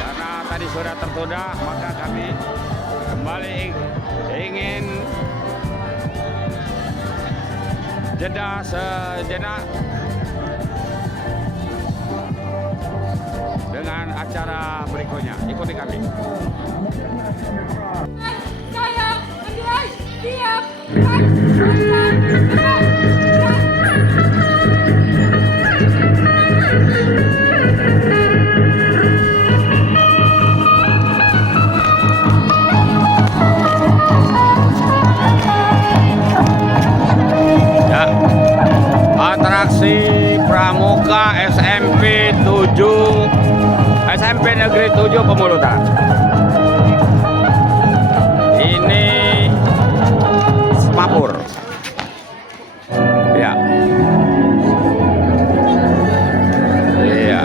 karena tadi sudah tertunda, maka kami kembali ingin jeda sejenak dengan acara berikutnya. Ikuti kami. Saya menilai siap. Gerak. Ya, atraksi Pramuka SMP Negeri 7 Pemulutan. Ini Semapur. Ya. Iya.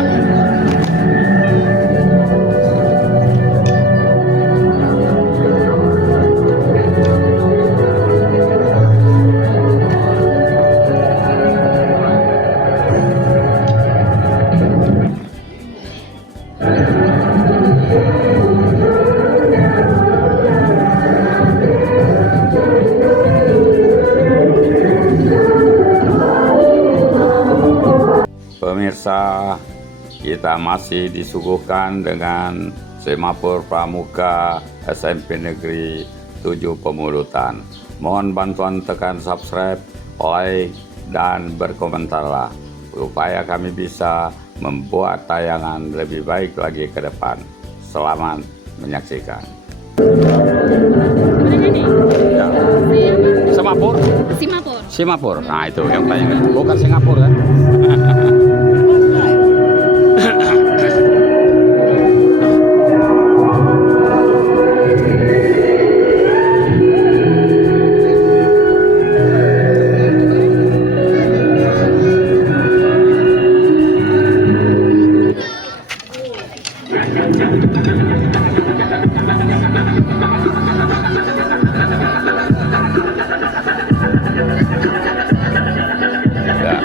Pemirsa, kita masih disuguhkan dengan Semapur Pramuka SMP Negeri 7 Pemulutan. Mohon bantuan tekan subscribe, like, dan berkomentarlah supaya kami bisa membuat tayangan lebih baik lagi ke depan. Selamat menyaksikan. Ya. Semapur? Simapur. Simapur. Nah itu yang tanya, bukan Singapura kan? Ya.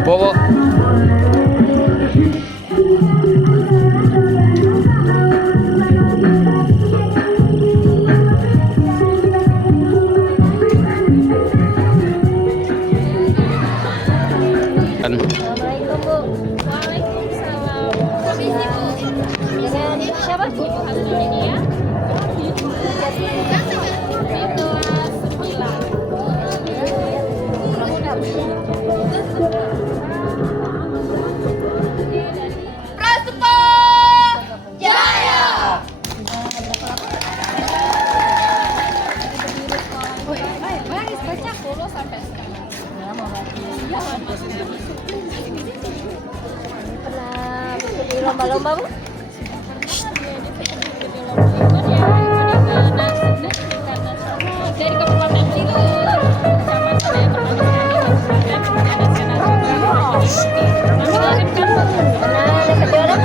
Bobo. Kan Waalaikumsalam. Komisi Bu. Dengan siapa Bu? Hasil ini ya. Itu 9. Prasepo Jaya. Baris baca dulu sampai sekarang. Pernah ikut lomba-lomba Bu? Dari Kabupaten Cirebon, sama saya pernah nasional juga. Pernah dapat juara?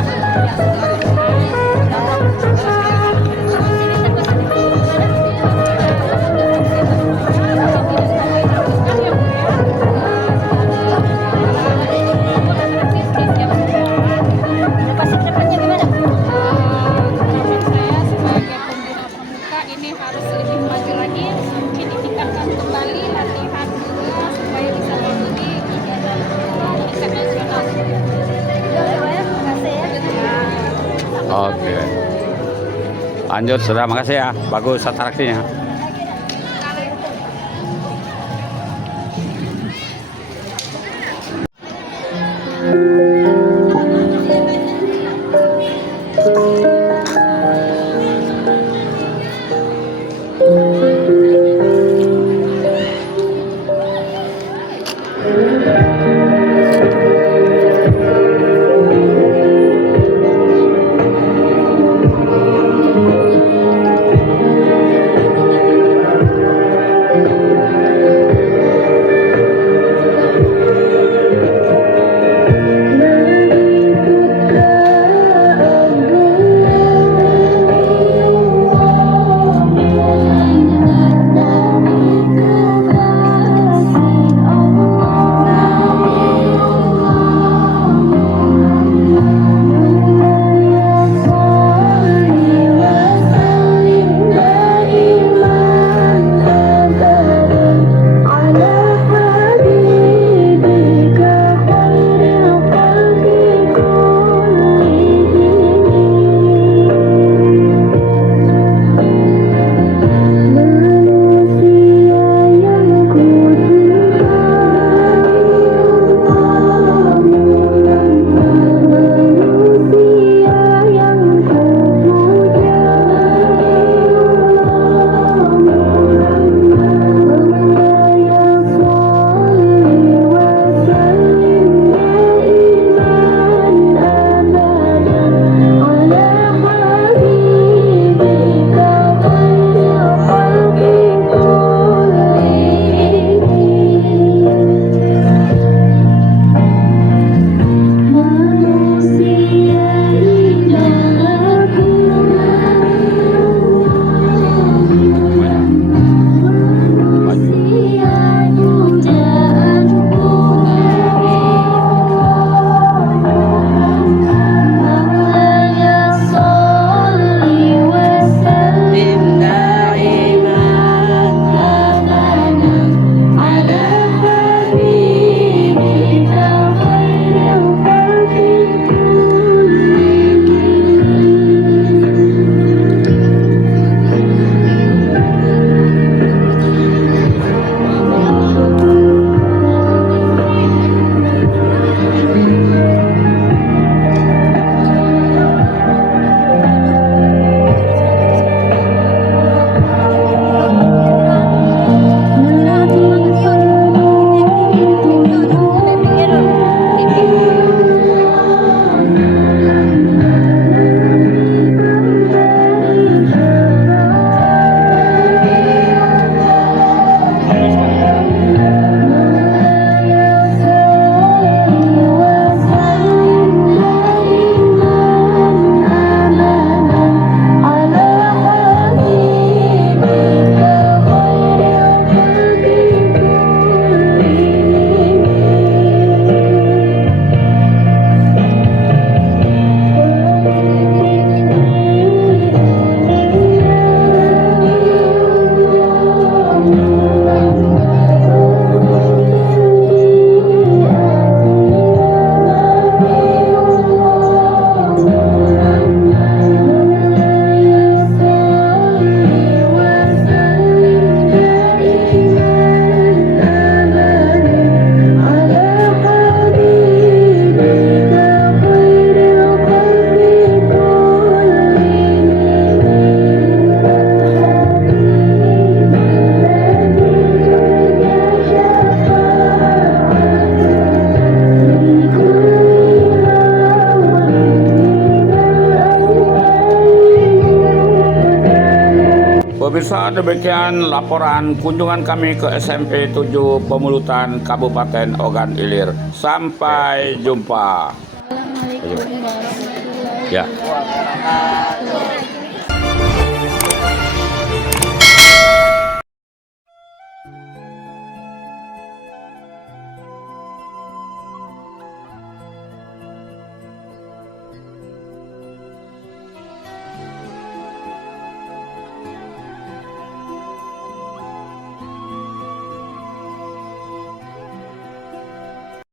Depannya gimana? Harapan saya sebagai pembina pramuka ini harus lebih maju lagi, mungkin ditingkatkan kembali latihan juga supaya bisa mengikuti kegiatan tingkat nasional. Terima kasih ya. oke. Lanjut, sudah, makasih ya. Bagus atraksinya. Pemirsa, demikian laporan kunjungan kami ke SMP 7 Pemulutan Kabupaten Ogan Ilir. Sampai jumpa. Assalamualaikum warahmatullahi Ya. wabarakatuh.